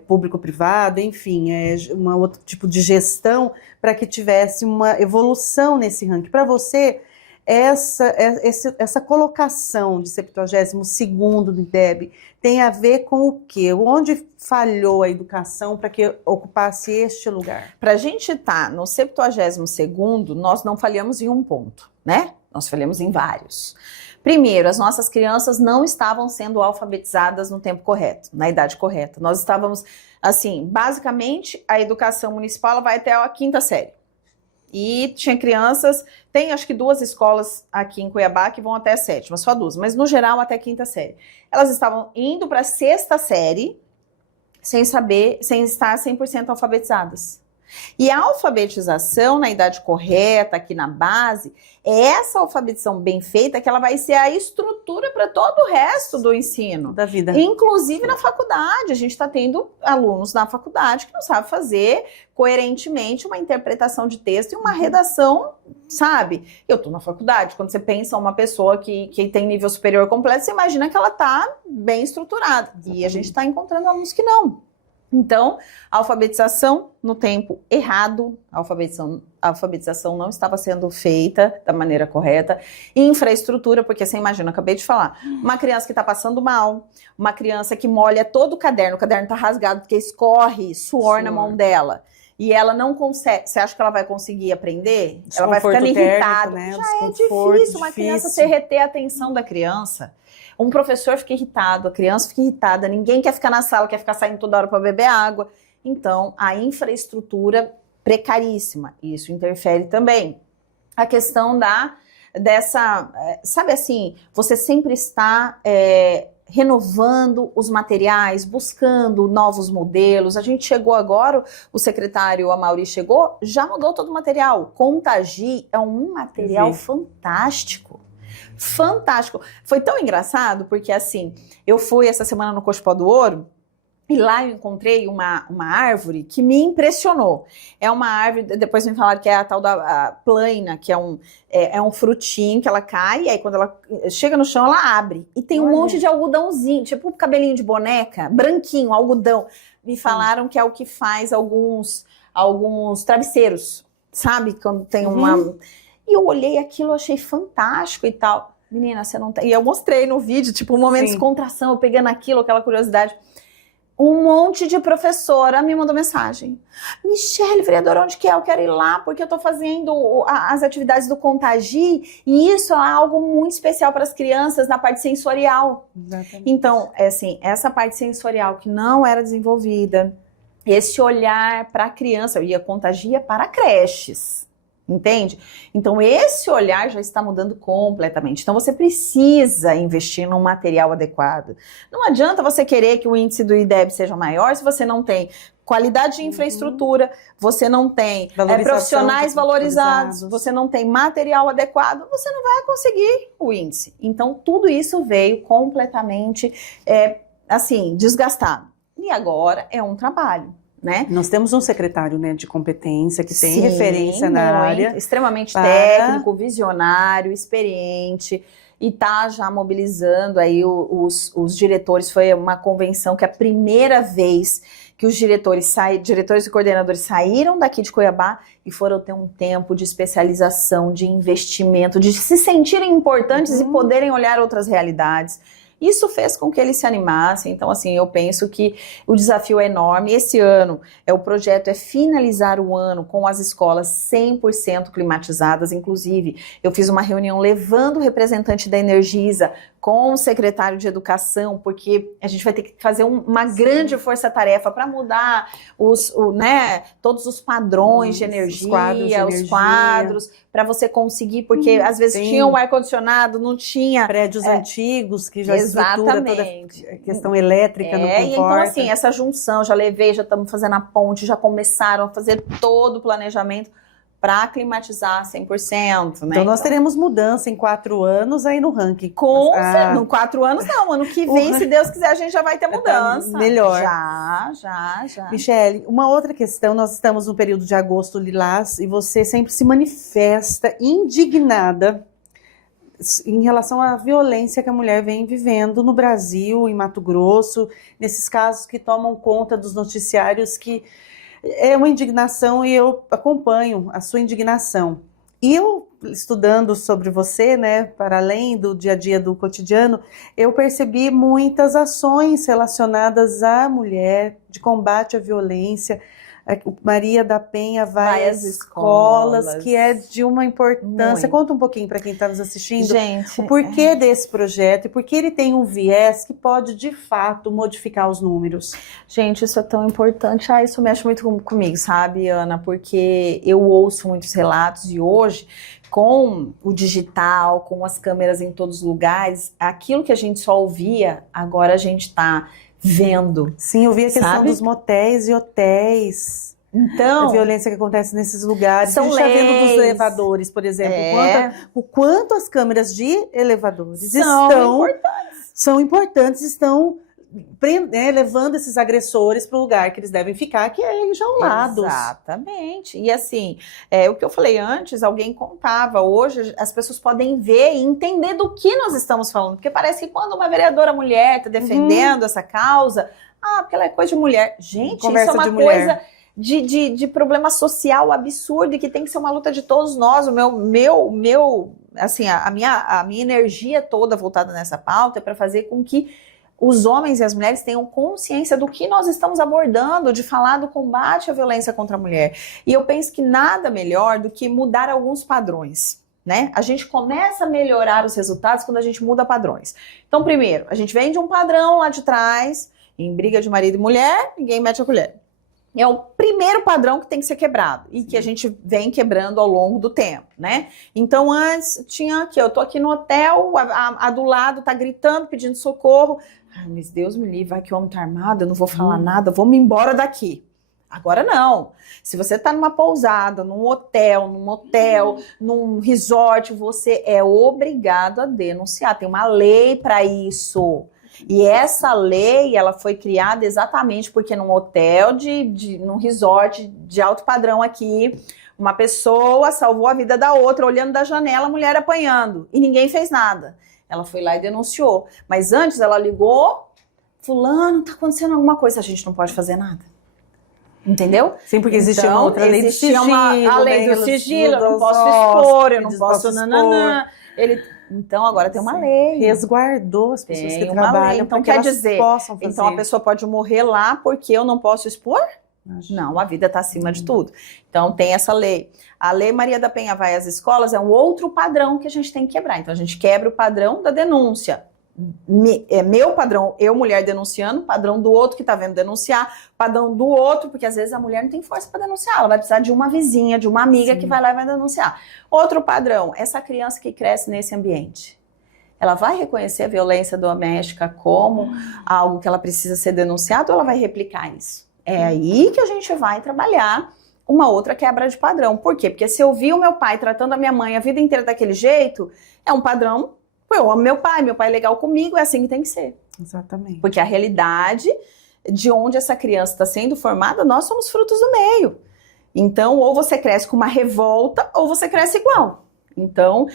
público-privado, enfim, um outro tipo de gestão para que tivesse uma evolução nesse ranking. Para você, essa colocação de 72º do IDEB tem a ver com o quê? Onde falhou a educação para que ocupasse este lugar? Para a gente estar no 72º, nós não falhamos em um ponto, né? Nós falhamos em vários. Primeiro, as nossas crianças não estavam sendo alfabetizadas no tempo correto, na idade correta. Nós estávamos, assim, basicamente, a educação municipal ela vai até a 5ª série. E tinha crianças, tem acho que 2 escolas aqui em Cuiabá que vão até a 7ª, só 2, mas no geral até a 5ª série. Elas estavam indo para a 6ª série sem estar 100% alfabetizadas. E a alfabetização na idade correta, aqui na base, é essa alfabetização bem feita que ela vai ser a estrutura para todo o resto do ensino. Da vida. Inclusive na faculdade. A gente está tendo alunos na faculdade que não sabem fazer coerentemente uma interpretação de texto e uma redação, sabe? Eu estou na faculdade. Quando você pensa uma pessoa que tem nível superior completo, você imagina que ela está bem estruturada. E a gente está encontrando alunos que não. Então, a alfabetização no tempo errado, a alfabetização não estava sendo feita da maneira correta. Infraestrutura, porque você imagina, eu acabei de falar, uma criança que está passando mal, uma criança que molha todo o caderno está rasgado porque escorre suor na mão dela. E ela não consegue, você acha que ela vai conseguir aprender? Ela vai ficando irritada. Né? Já é difícil uma criança se reter a atenção da criança. Um professor fica irritado, a criança fica irritada, ninguém quer ficar na sala, quer ficar saindo toda hora para beber água. Então, a infraestrutura precaríssima, isso interfere também. A questão sabe assim, você sempre está renovando os materiais, buscando novos modelos. A gente chegou agora, o secretário Amaury chegou, já mudou todo o material. Contagi é um material fantástico. Fantástico. Foi tão engraçado porque assim, eu fui essa semana no Cochipó do Ouro e lá eu encontrei uma árvore que me impressionou. É uma árvore, depois me falaram que é a tal da plaina, que é um frutinho que ela cai e aí quando ela chega no chão ela abre. E tem um monte de algodãozinho, tipo cabelinho de boneca, branquinho, algodão. Me falaram que é o que faz alguns travesseiros, sabe? Quando tem uma... E eu olhei aquilo, achei fantástico e tal. Menina, você não tem... E eu mostrei no vídeo, tipo, um momento de descontração, eu pegando aquilo, aquela curiosidade. Um monte de professora me mandou mensagem. Michele, vereadora, onde que é? Eu quero ir lá, porque eu tô fazendo as atividades do Contagi, e isso é algo muito especial para as crianças na parte sensorial. Exatamente. Então, assim, essa parte sensorial que não era desenvolvida, esse olhar para a criança, e a Contagi é para creches. Entende? Então, esse olhar já está mudando completamente. Então, você precisa investir num material adequado. Não adianta você querer que o índice do IDEB seja maior se você não tem qualidade de infraestrutura, você não tem profissionais valorizados, você não tem material adequado, você não vai conseguir o índice. Então, tudo isso veio completamente, assim, desgastado. E agora é um trabalho. Né? Nós temos um secretário, né, de competência que tem referência na área. Extremamente técnico, visionário, experiente e está já mobilizando aí os diretores. Foi uma convenção que é a primeira vez que os diretores e coordenadores saíram daqui de Cuiabá e foram ter um tempo de especialização, de investimento, de se sentirem importantes e poderem olhar outras realidades. Isso fez com que eles se animassem. Então, assim, eu penso que o desafio é enorme. Esse ano, o projeto é finalizar o ano com as escolas 100% climatizadas. Inclusive, eu fiz uma reunião levando o representante da Energisa com o secretário de Educação, porque a gente vai ter que fazer uma grande força-tarefa para mudar todos os padrões de energia, os quadros, para você conseguir, porque às vezes tinha um ar-condicionado, não tinha... Prédios antigos que já estrutura toda a questão elétrica não comporta. Então assim, essa junção, já estamos fazendo a ponte, já começaram a fazer todo o planejamento para climatizar 100%, né? Então nós teremos mudança em 4 anos aí no ranking. Em 4 anos não, ano que vem, se Deus quiser, a gente já vai ter mudança. Melhor. Já. Michele, uma outra questão, nós estamos no período de agosto lilás e você sempre se manifesta indignada em relação à violência que a mulher vem vivendo no Brasil, em Mato Grosso, nesses casos que tomam conta dos noticiários, que é uma indignação e eu acompanho a sua indignação. E eu, estudando sobre você, né, para além do dia a dia do cotidiano, eu percebi muitas ações relacionadas à mulher, de combate à violência. Maria da Penha vai às escolas, que é de uma importância. Conta um pouquinho para quem está nos assistindo, gente, o porquê desse projeto e porque ele tem um viés que pode, de fato, modificar os números. Gente, isso é tão importante. Isso mexe muito comigo, sabe, Ana? Porque eu ouço muitos relatos e hoje, com o digital, com as câmeras em todos os lugares, aquilo que a gente só ouvia, agora a gente está vendo. Sim, eu vi a questão dos motéis e hotéis. Então, a violência que acontece nesses lugares. São a gente está vendo dos leis. elevadores, por exemplo, o quanto as câmeras de elevadores são importantes, estão levando esses agressores para o lugar que eles devem ficar, que é enjaulados. Exatamente. E assim, o que eu falei antes, alguém contava, hoje as pessoas podem ver e entender do que nós estamos falando, porque parece que quando uma vereadora mulher está defendendo essa causa, porque ela é coisa de mulher. Gente, Conversa isso é uma coisa de problema social absurdo e que tem que ser uma luta de todos nós. Assim, a minha energia toda voltada nessa pauta é para fazer com que os homens e as mulheres tenham consciência do que nós estamos abordando, de falar do combate à violência contra a mulher. E eu penso que nada melhor do que mudar alguns padrões, né? A gente começa a melhorar os resultados quando a gente muda padrões. Então, primeiro, a gente vem de um padrão lá de trás, em briga de marido e mulher, ninguém mete a colher. É o primeiro padrão que tem que ser quebrado e que a gente vem quebrando ao longo do tempo, né? Então, antes tinha aqui, eu tô aqui no hotel, a do lado tá gritando, pedindo socorro. Ai, mas Deus me livre, vai que o homem tá armado, eu não vou falar nada, vou me embora daqui. Agora não. Se você tá numa pousada, num hotel, num motel, num resort, você é obrigado a denunciar. Tem uma lei para isso. E essa lei, ela foi criada exatamente porque num hotel, num resort de alto padrão aqui, uma pessoa salvou a vida da outra, olhando da janela, a mulher apanhando. E ninguém fez nada. Ela foi lá e denunciou. Mas antes ela ligou, fulano, tá acontecendo alguma coisa, a gente não pode fazer nada. Entendeu? Sim, porque existia uma outra lei do sigilo. A lei do sigilo, eu não posso expor, eu não posso nananã. Então agora tem uma lei. Resguardou as pessoas que trabalham. Então quer dizer, então a pessoa pode morrer lá porque eu não posso expor? Não, a vida está acima de tudo. Então tem essa lei. A Lei Maria da Penha vai às escolas é um outro padrão que a gente tem que quebrar. Então a gente quebra o padrão da denúncia. Meu padrão, eu mulher denunciando, padrão do outro que tá vendo denunciar, padrão do outro, porque às vezes a mulher não tem força para denunciar, ela vai precisar de uma vizinha, de uma amiga que vai lá e vai denunciar. Outro padrão, essa criança que cresce nesse ambiente, ela vai reconhecer a violência doméstica como algo que ela precisa ser denunciado ou ela vai replicar isso? É aí que a gente vai trabalhar uma outra quebra de padrão. Por quê? Porque se eu vi o meu pai tratando a minha mãe a vida inteira daquele jeito, é um padrão. Eu amo meu pai é legal comigo, é assim que tem que ser. Exatamente. Porque a realidade de onde essa criança está sendo formada, nós somos frutos do meio. Então, ou você cresce com uma revolta, ou você cresce igual. Então,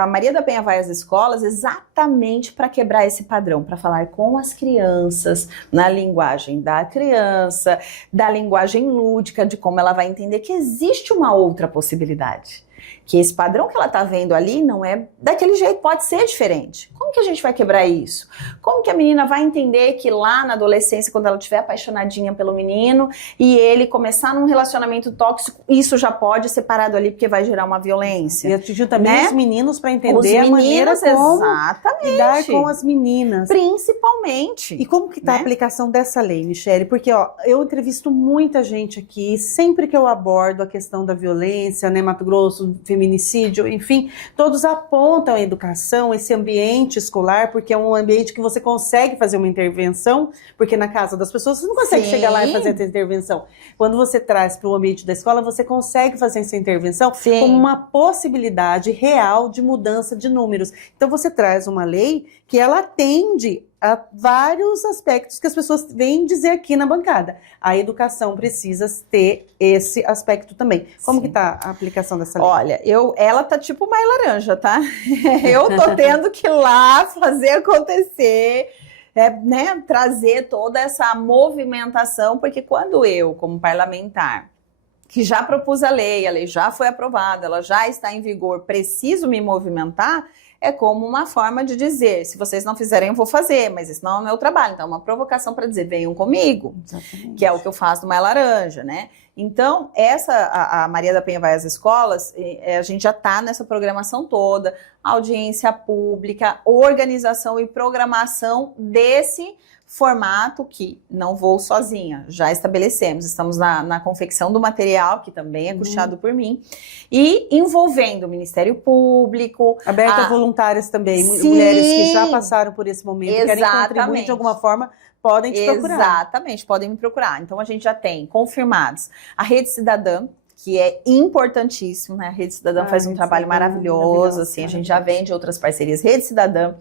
a Maria da Penha vai às escolas exatamente para quebrar esse padrão, para falar com as crianças, na linguagem da criança, da linguagem lúdica, de como ela vai entender que existe uma outra possibilidade. Que esse padrão que ela tá vendo ali não é daquele jeito, pode ser diferente. Como que a gente vai quebrar isso? Como que a menina vai entender que lá na adolescência, quando ela estiver apaixonadinha pelo menino e ele começar num relacionamento tóxico, isso já pode ser parado ali porque vai gerar uma violência. E atingir também, né, os meninos para entender os meninos, a maneira como exatamente, lidar com as meninas. Principalmente. E como que tá, né, a aplicação dessa lei, Michele? Porque eu entrevisto muita gente aqui, sempre que eu abordo a questão da violência, né, Mato Grosso, feminicídio, enfim, todos apontam a educação, esse ambiente escolar, porque é um ambiente que você consegue fazer uma intervenção, porque na casa das pessoas você não consegue chegar lá e fazer essa intervenção. Quando você traz para o ambiente da escola, você consegue fazer essa intervenção como uma possibilidade real de mudança de números. Então você traz uma lei que ela atende a vários aspectos que as pessoas vêm dizer aqui na bancada. A educação precisa ter esse aspecto também. Como que tá a aplicação dessa lei? Olha, ela tá tipo Maia Laranja, tá? Eu tô tendo que ir lá fazer acontecer, né, trazer toda essa movimentação, porque quando eu, como parlamentar, que já propus a lei já foi aprovada, ela já está em vigor, preciso me movimentar, é como uma forma de dizer, se vocês não fizerem, eu vou fazer, mas isso não é o meu trabalho. Então, é uma provocação para dizer, venham comigo. Exatamente. Que é o que eu faço do Maia Laranja, né? Então, a Maria da Penha vai às escolas, a gente já está nessa programação toda, audiência pública, organização e programação desse formato que não vou sozinha, já estabelecemos, estamos na confecção do material, que também é custeado por mim, e envolvendo o Ministério Público. Aberto a voluntárias também, mulheres que já passaram por esse momento, querem contribuir de alguma forma podem te procurar. Exatamente, podem me procurar. Então, a gente já tem confirmados a Rede Cidadã, que é importantíssimo, né? A Rede Cidadã faz um trabalho maravilhoso, assim, a gente já vem de outras parcerias. Rede Cidadã,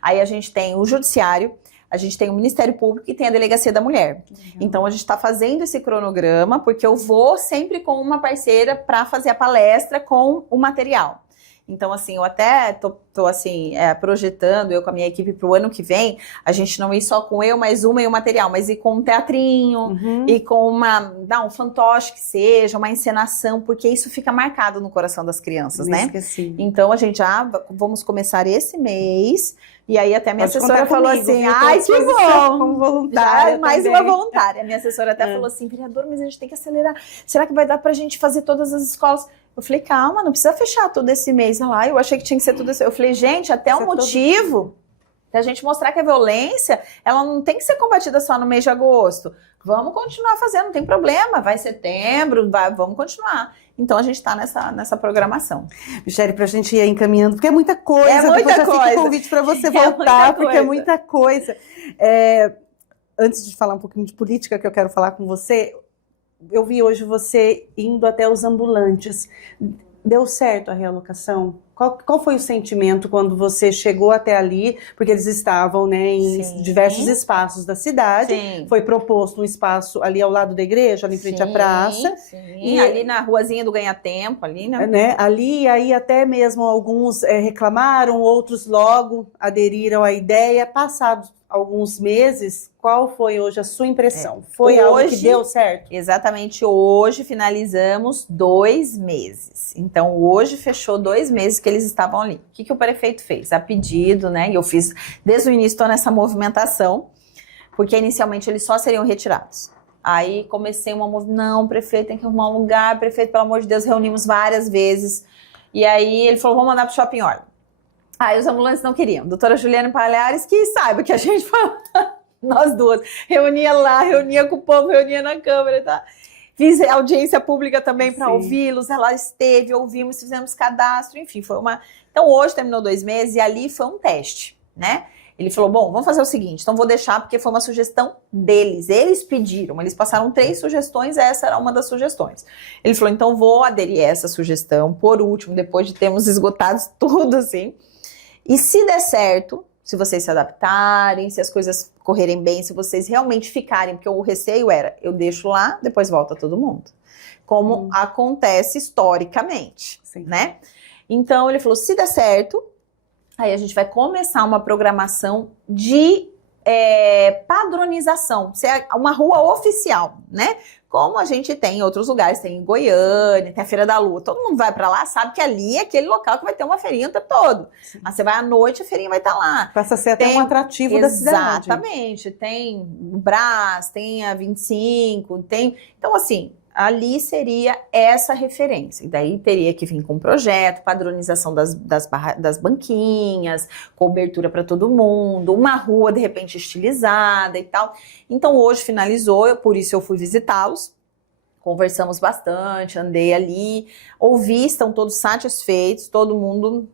aí a gente tem o Judiciário, a gente tem o Ministério Público e tem a Delegacia da Mulher. Então, a gente está fazendo esse cronograma, porque eu vou sempre com uma parceira para fazer a palestra com o material. Então, assim, eu até tô assim, projetando, eu com a minha equipe para o ano que vem, a gente não ir só com eu, mais uma e o material, mas ir com um teatrinho, e com um fantoche que seja, uma encenação, porque isso fica marcado no coração das crianças, né? Esqueci. Então, a gente vamos começar esse mês, e aí até minha assessora falou assim, ai, que bom! Como voluntária mais também. uma voluntária. A minha assessora até falou assim, vereador, mas a gente tem que acelerar. Será que vai dar pra gente fazer todas as escolas? Eu falei, calma, não precisa fechar todo esse mês lá. Eu achei que tinha que ser tudo isso. Eu falei, gente, até o motivo da gente mostrar que a violência, ela não tem que ser combatida só no mês de agosto. Vamos continuar fazendo, não tem problema. Vai setembro, vamos continuar. Então, a gente está nessa programação. Michele, pra gente ir encaminhando, porque é muita coisa. É muita Depois coisa. Fica o convite para você voltar, porque é muita coisa. Antes de falar um pouquinho de política, que eu quero falar com você, eu vi hoje você indo até os ambulantes. Deu certo a realocação? Qual foi o sentimento quando você chegou até ali? Porque eles estavam, né, em diversos espaços da cidade. Sim. Foi proposto um espaço ali ao lado da igreja, ali em frente à praça. E ali na ruazinha do Ganha-Tempo, ali, né? Ali, aí até mesmo alguns reclamaram, outros logo aderiram à ideia. Passados alguns meses, qual foi hoje a sua impressão? Foi algo que deu certo? Exatamente, hoje finalizamos 2 meses. Então, hoje fechou 2 meses que eles estavam ali. O que o prefeito fez? A pedido, né? E eu fiz, desde o início, estou nessa movimentação, porque inicialmente eles só seriam retirados. Aí comecei uma movimentação, não, prefeito tem que arrumar um lugar, prefeito, pelo amor de Deus, reunimos várias vezes. E aí ele falou, vamos mandar pro Shopping Orla. Aí os ambulantes não queriam. Doutora Juliana Palhares, que saiba que a gente fala, nós duas, reunia lá, reunia com o povo, reunia na Câmara e tal. Fiz audiência pública também para ouvi-los, ela esteve, ouvimos, fizemos cadastro, enfim, foi uma... Então hoje terminou 2 meses e ali foi um teste, né? Ele falou, bom, vamos fazer o seguinte, então vou deixar porque foi uma sugestão deles, eles pediram, eles passaram 3 sugestões, essa era uma das sugestões. Ele falou, então vou aderir a essa sugestão, por último, depois de termos esgotado tudo, assim, e se der certo, se vocês se adaptarem, se as coisas correrem bem, se vocês realmente ficarem, porque o receio era, eu deixo lá, depois volta todo mundo. Como acontece historicamente, né? Então, ele falou, se der certo, aí a gente vai começar uma programação de padronização, ser uma rua oficial, né? Como a gente tem em outros lugares, tem em Goiânia, tem a Feira da Lua, todo mundo vai pra lá, sabe que ali é aquele local que vai ter uma feirinha o tempo todo. Mas você vai à noite, a feirinha vai estar lá. Passa a ser até um atrativo da cidade. Exatamente, tem o Brás, tem a 25, tem... Então, assim, ali seria essa referência. E daí teria que vir com um projeto, padronização das banquinhas, cobertura para todo mundo, uma rua de repente estilizada e tal. Então hoje finalizou, por isso eu fui visitá-los, conversamos bastante, andei ali, ouvi, estão todos satisfeitos, todo mundo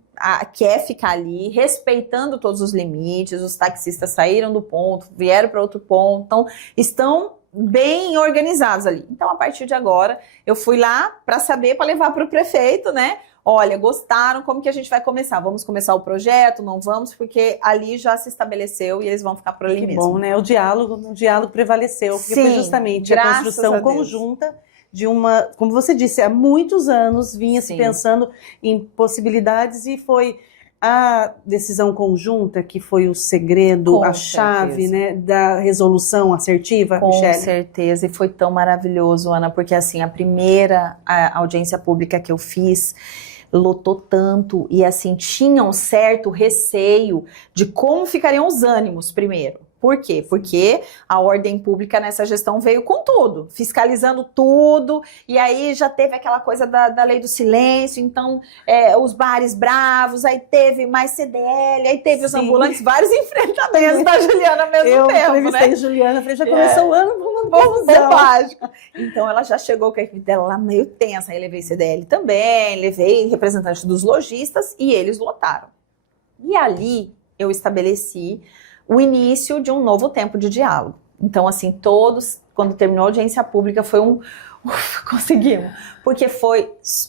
quer ficar ali, respeitando todos os limites, os taxistas saíram do ponto, vieram para outro ponto, então estão bem organizados ali. Então, a partir de agora, eu fui lá para saber, para levar para o prefeito, né? Olha, gostaram, como que a gente vai começar? Vamos começar o projeto? Não vamos? Porque ali já se estabeleceu e eles vão ficar por ali mesmo. Que bom, né? O diálogo prevaleceu, porque foi justamente a construção conjunta de uma, como você disse, há muitos anos vinha se pensando em possibilidades e foi a decisão conjunta que foi o segredo, a chave, né, da resolução assertiva, Michele? Com certeza, e foi tão maravilhoso, Ana, porque assim, a primeira audiência pública que eu fiz lotou tanto e assim, tinha um certo receio de como ficariam os ânimos primeiro. Por quê? Porque a ordem pública nessa gestão veio com tudo, fiscalizando tudo, e aí já teve aquela coisa da lei do silêncio, então os bares bravos, aí teve mais CDL, aí teve os ambulantes, vários enfrentamentos da Juliana ao mesmo tempo, entrevistei a Juliana, falei, já começou o ano, vamos mágico. Então ela já chegou com a equipe dela lá meio tensa, aí levei CDL também, levei representantes dos lojistas, e eles lotaram. E ali eu estabeleci o início de um novo tempo de diálogo. Então, assim, todos, quando terminou a audiência pública, foi conseguimos, porque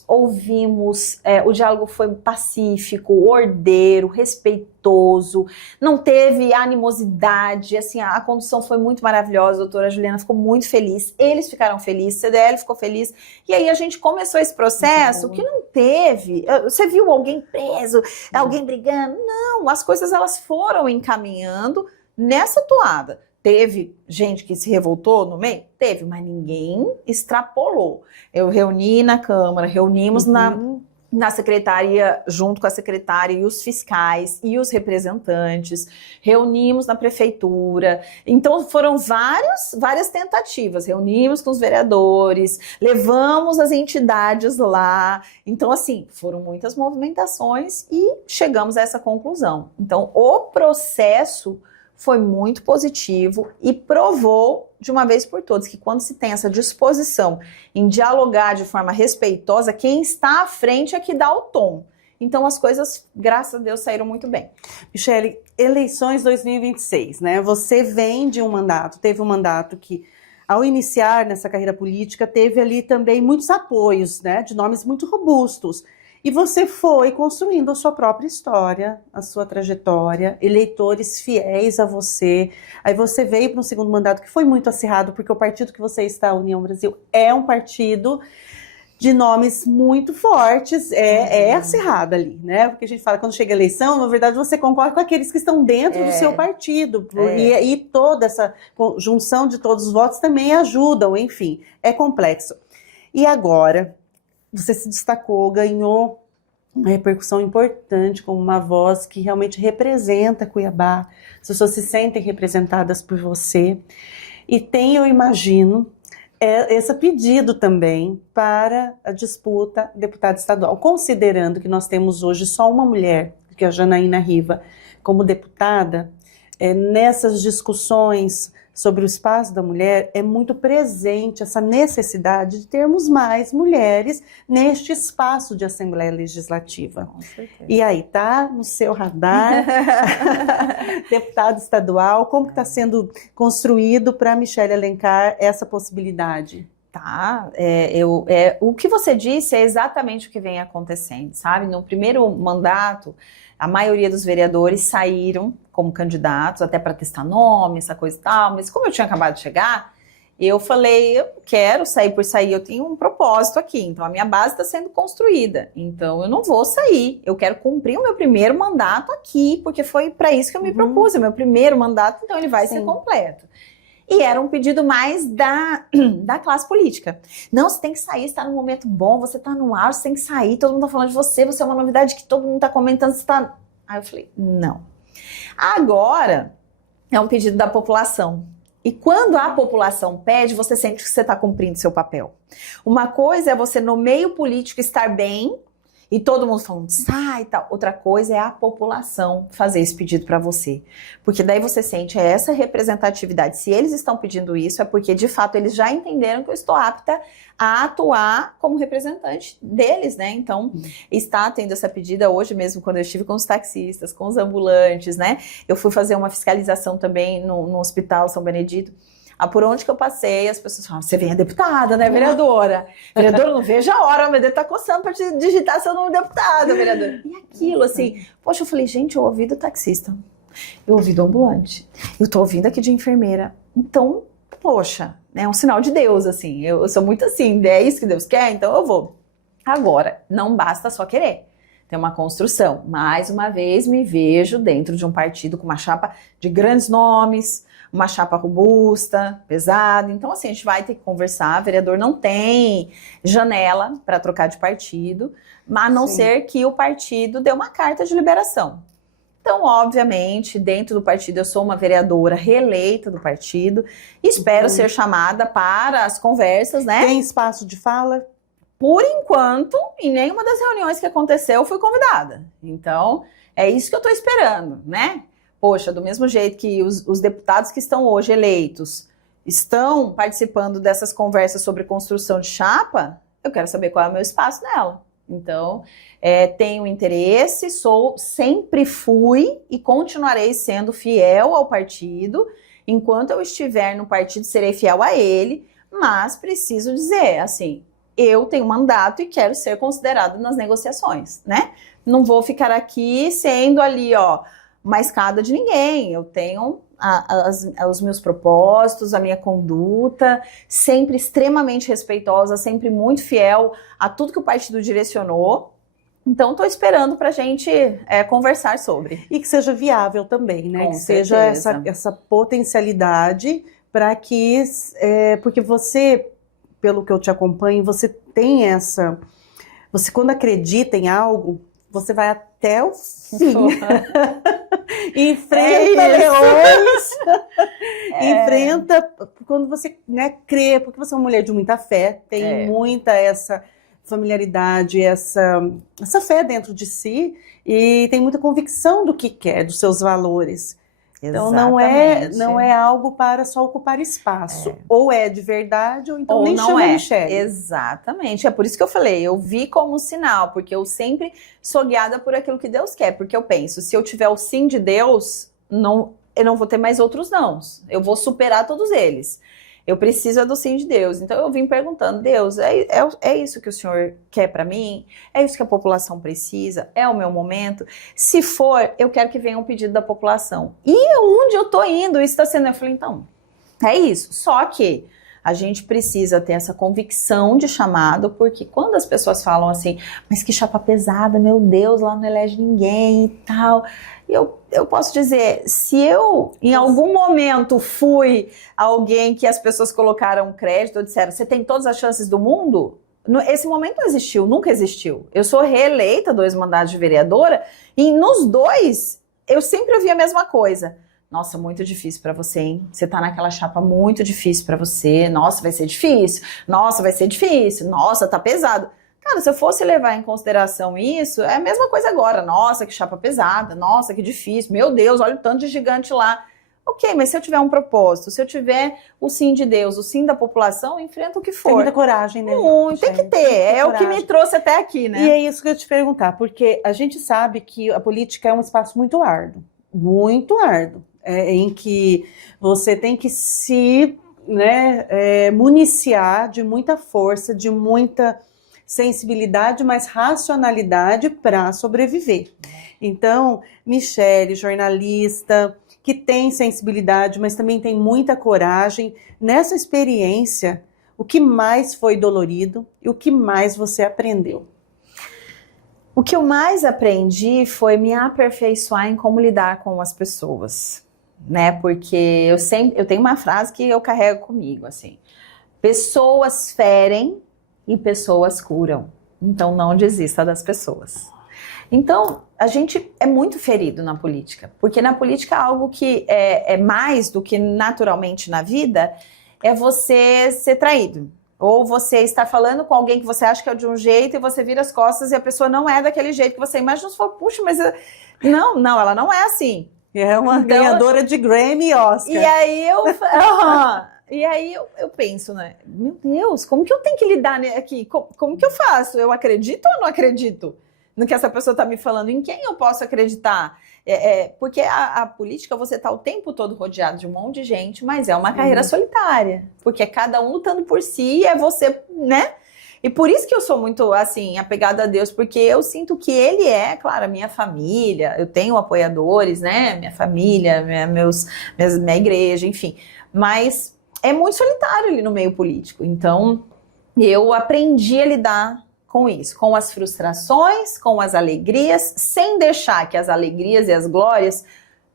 ouvimos, o diálogo foi pacífico, ordeiro, respeitoso, não teve animosidade, assim, a condução foi muito maravilhosa, a doutora Juliana ficou muito feliz, eles ficaram felizes, CDL ficou feliz, e aí a gente começou esse processo que não teve, você viu alguém preso, alguém brigando? Não, as coisas elas foram encaminhando nessa toada. Teve gente que se revoltou no meio? Teve, mas ninguém extrapolou. Eu reuni na Câmara, reunimos na secretaria, junto com a secretária e os fiscais e os representantes, reunimos na prefeitura. Então foram várias tentativas, reunimos com os vereadores, levamos as entidades lá. Então, assim, foram muitas movimentações e chegamos a essa conclusão. Então, o processo foi muito positivo e provou de uma vez por todas que quando se tem essa disposição em dialogar de forma respeitosa, quem está à frente é que dá o tom. Então as coisas, graças a Deus, saíram muito bem. Michele, eleições 2026, né? Você vem de um mandato, teve um mandato que, ao iniciar nessa carreira política, teve ali também muitos apoios, né? De nomes muito robustos. E você foi construindo a sua própria história, a sua trajetória, eleitores fiéis a você. Aí você veio para um segundo mandato que foi muito acirrado, porque o partido que você está, a União Brasil, é um partido de nomes muito fortes, é acirrado ali, né? Porque a gente fala, quando chega a eleição, na verdade você concorre com aqueles que estão dentro do seu partido. E toda essa junção de todos os votos também ajudam, enfim, é complexo. E agora, você se destacou, ganhou uma repercussão importante como uma voz que realmente representa Cuiabá. As pessoas se sentem representadas por você. E tem, eu imagino, esse pedido também para a disputa deputada estadual. Considerando que nós temos hoje só uma mulher, que é a Janaína Riva, como deputada, nessas discussões sobre o espaço da mulher, é muito presente essa necessidade de termos mais mulheres neste espaço de Assembleia Legislativa. Com certeza. E aí, tá no seu radar, deputado estadual, como que está sendo construído para Michele Alencar essa possibilidade? Tá, o que você disse é exatamente o que vem acontecendo, sabe? No primeiro mandato, a maioria dos vereadores saíram como candidatos, até para testar nome, essa coisa e tal, mas como eu tinha acabado de chegar, eu falei, eu quero sair por sair, eu tenho um propósito aqui, então a minha base está sendo construída, então eu não vou sair, eu quero cumprir o meu primeiro mandato aqui, porque foi para isso que eu me propus, é o meu primeiro mandato, então ele vai ser completo. E era um pedido mais da classe política. Não, você tem que sair, você está num momento bom, você está no ar, você tem que sair, todo mundo está falando de você é uma novidade que todo mundo está comentando, você está... Aí eu falei, não. Agora é um pedido da população. E quando a população pede, você sente que você está cumprindo seu papel. Uma coisa é você no meio político estar bem, e todo mundo falando, sai e tal. Outra coisa é a população fazer esse pedido para você. Porque daí você sente essa representatividade. Se eles estão pedindo isso, é porque, de fato, eles já entenderam que eu estou apta a atuar como representante deles, né? Então, está tendo essa pedida hoje mesmo, quando eu estive com os taxistas, com os ambulantes, né? Eu fui fazer uma fiscalização também no Hospital São Benedito. Por onde que eu passei, as pessoas falam, você vem a deputada, né, vereadora? Vereadora, não vejo a hora, meu dedo tá coçando pra te digitar seu nome de deputada, vereadora. E aquilo, assim, poxa, eu falei, gente, eu ouvi do taxista, eu ouvi do ambulante, eu tô ouvindo aqui de enfermeira. Então, poxa, é um sinal de Deus, assim, eu sou muito assim, é isso que Deus quer, então eu vou. Agora, não basta só querer. Tem uma construção. Mais uma vez, me vejo dentro de um partido com uma chapa de grandes nomes, uma chapa robusta, pesada. Então, assim, a gente vai ter que conversar. O vereador não tem janela para trocar de partido, a não ser que o partido dê uma carta de liberação. Então, obviamente, dentro do partido, eu sou uma vereadora reeleita do partido. Espero ser chamada para as conversas, né? Tem espaço de fala? Por enquanto, em nenhuma das reuniões que aconteceu, eu fui convidada. Então, é isso que eu estou esperando, né? Poxa, do mesmo jeito que os deputados que estão hoje eleitos estão participando dessas conversas sobre construção de chapa, eu quero saber qual é o meu espaço nela. Então, tenho interesse, sempre fui e continuarei sendo fiel ao partido. Enquanto eu estiver no partido, serei fiel a ele, mas preciso dizer, assim, eu tenho mandato e quero ser considerado nas negociações, né? Não vou ficar aqui sendo ali, ó, uma escada de ninguém. Eu tenho os meus propósitos, a minha conduta, sempre extremamente respeitosa, sempre muito fiel a tudo que o partido direcionou. Então, estou esperando para a gente conversar sobre. E que seja viável também, né? Com que seja certeza. essa potencialidade para que... porque você, pelo que eu te acompanho, você tem essa... Você, quando acredita em algo, você vai até o fim. Enfrenta leões. Enfrenta... Quando você, né, crê, porque você é uma mulher de muita fé, tem muita essa... familiaridade, essa fé dentro de si e tem muita convicção do que quer, dos seus valores. Então não é algo para só ocupar espaço. Ou é de verdade, ou então nem não chama é. Michele. Exatamente. É por isso que eu falei, eu vi como um sinal, porque eu sempre sou guiada por aquilo que Deus quer, porque eu penso, se eu tiver o sim de Deus, eu não vou ter mais outros nãos. Eu vou superar todos eles. Eu preciso do sim de Deus. Então eu vim perguntando, Deus, é isso que o Senhor quer para mim? É isso que a população precisa? É o meu momento? Se for, eu quero que venha um pedido da população. E onde eu tô indo? Isso está sendo... Eu falei, então, é isso. Só que a gente precisa ter essa convicção de chamado, porque quando as pessoas falam assim, mas que chapa pesada, meu Deus, lá não elege ninguém e tal... Eu posso dizer, se eu em algum momento fui alguém que as pessoas colocaram crédito ou disseram, você tem todas as chances do mundo, esse momento não existiu, nunca existiu. Eu sou reeleita 2 mandatos de vereadora e nos 2 eu sempre ouvi a mesma coisa. Nossa, muito difícil pra você, hein? Você tá naquela chapa muito difícil pra você. Nossa, vai ser difícil. Nossa, vai ser difícil. Nossa, tá pesado. Cara, se eu fosse levar em consideração isso, é a mesma coisa agora. Nossa, que chapa pesada. Nossa, que difícil. Meu Deus, olha o tanto de gigante lá. Ok, mas se eu tiver um propósito, se eu tiver o sim de Deus, o sim da população, enfrenta o que for. Tem muita coragem, né? Muito, tem que ter. É o que me trouxe até aqui, né? E é isso que eu ia te perguntar, porque a gente sabe que a política é um espaço muito árduo. Muito árduo. Em que você tem que se municiar de muita força, de muita sensibilidade, mas racionalidade para sobreviver. Então, Michele, jornalista, que tem sensibilidade, mas também tem muita coragem, nessa experiência, o que mais foi dolorido e o que mais você aprendeu? O que eu mais aprendi foi me aperfeiçoar em como lidar com as pessoas, né? Porque eu tenho uma frase que eu carrego comigo, assim: pessoas ferem e pessoas curam. Então não desista das pessoas. Então a gente é muito ferido na política, porque na política algo que é mais do que naturalmente na vida é você ser traído. Ou você está falando com alguém que você acha que é de um jeito e você vira as costas e a pessoa não é daquele jeito que você imagina. Você fala, puxa, mas não, ela não é assim. É uma ganhadora de Grammy e Oscar. E aí eu penso, né? Meu Deus, como que eu tenho que lidar aqui? Como que eu faço? Eu acredito ou não acredito no que essa pessoa está me falando? Em quem eu posso acreditar? Porque a política, você está o tempo todo rodeado de um monte de gente, mas é uma carreira solitária. Porque é cada um lutando por si, é você, né? E por isso que eu sou muito, assim, apegada a Deus, porque eu sinto que Ele é, claro, a minha família, eu tenho apoiadores, né? Minha família, minha igreja, enfim. Mas é muito solitário ali no meio político. Então, eu aprendi a lidar com isso, com as frustrações, com as alegrias, sem deixar que as alegrias e as glórias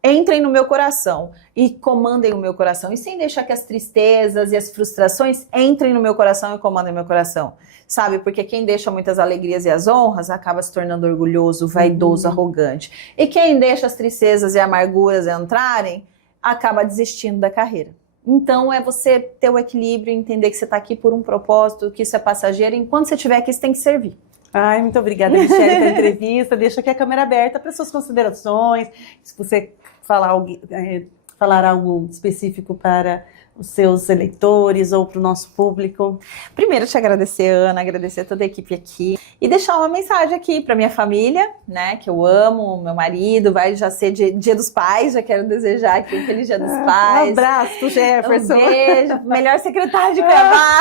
entrem no meu coração e comandem o meu coração, e sem deixar que as tristezas e as frustrações entrem no meu coração e comandem o meu coração, sabe? Porque quem deixa muitas alegrias e as honras acaba se tornando orgulhoso, vaidoso, arrogante. E quem deixa as tristezas e amarguras entrarem, acaba desistindo da carreira. Então é você ter o equilíbrio, entender que você está aqui por um propósito, que isso é passageiro, e enquanto você estiver aqui, você tem que servir. Ai, muito obrigada, Michele, pela entrevista. Deixa aqui a câmera aberta para suas considerações. Se você falar algo específico para os seus eleitores ou para o nosso público? Primeiro, te agradecer, Ana, agradecer a toda a equipe aqui e deixar uma mensagem aqui para minha família, né, que eu amo, meu marido, vai já ser Dia dos Pais, já quero desejar aqui um feliz Dia dos Pais. Um abraço pro Jefferson. Um beijo, melhor secretário de Cuiabá.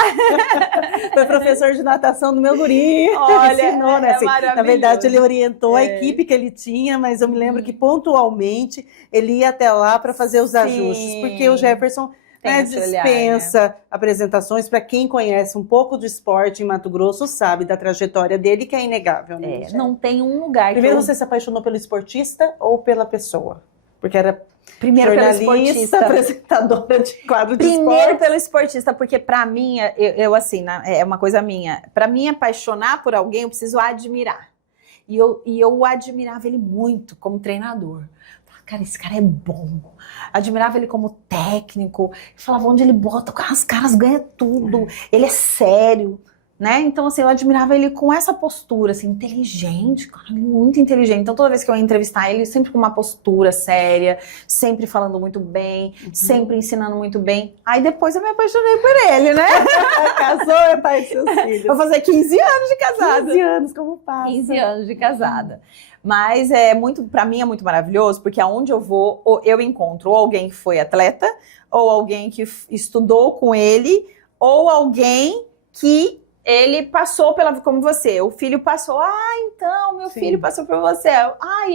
Foi professor de natação do meu guri. Olha, ensinou, né? Assim, na verdade, ele orientou a É. equipe que ele tinha, mas eu me lembro que pontualmente ele ia até lá para fazer os ajustes, porque o Jefferson Tem esse olhar, dispensa apresentações. Para quem conhece um pouco do esporte em Mato Grosso, sabe da trajetória dele, que é inegável. Né, não tem um lugar Primeiro, que você se apaixonou pelo esportista ou pela pessoa? Porque era Primeiro pelo jornalista, esportista, apresentadora de quadro de Primeiro esporte. pelo esportista, porque pra mim, eu assim, é uma coisa minha. Pra mim apaixonar por alguém, eu preciso admirar. E eu admirava ele muito como treinador. Falava, cara, esse cara é bom. Admirava ele como técnico. Falava, onde ele bota, os caras ganham tudo. Ele é sério, né? Então, assim, eu admirava ele com essa postura, assim, inteligente, cara, muito inteligente. Então, toda vez que eu ia entrevistar ele, sempre com uma postura séria, sempre falando muito bem, sempre ensinando muito bem. Aí depois eu me apaixonei por ele, né? Casou, é pai dos seus filhos. Vou fazer 15 anos de casada. 15 anos, como passa. 15 anos de casada. Mas pra mim é muito maravilhoso, porque aonde eu vou, eu encontro ou alguém que foi atleta, ou alguém que estudou com ele, ou alguém que ele passou como você. O filho passou, então, meu filho passou por você.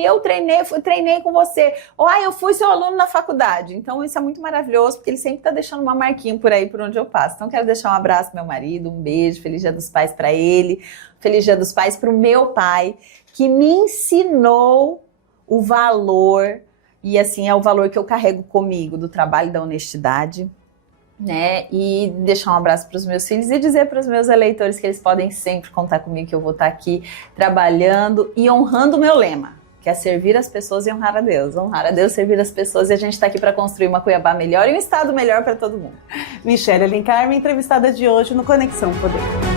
Eu treinei com você. Ou, eu fui seu aluno na faculdade. Então, isso é muito maravilhoso, porque ele sempre tá deixando uma marquinha por aí, por onde eu passo. Então, quero deixar um abraço pro meu marido, um beijo, feliz Dia dos Pais pra ele, feliz Dia dos Pais pro meu pai, que me ensinou o valor, e assim, é o valor que eu carrego comigo, do trabalho e da honestidade, né? E deixar um abraço para os meus filhos e dizer para os meus eleitores que eles podem sempre contar comigo, que eu vou estar aqui trabalhando e honrando o meu lema, que é servir as pessoas e honrar a Deus. Honrar a Deus, servir as pessoas, e a gente está aqui para construir uma Cuiabá melhor e um estado melhor para todo mundo. Michele Alencar, minha entrevistada de hoje no Conexão Poder.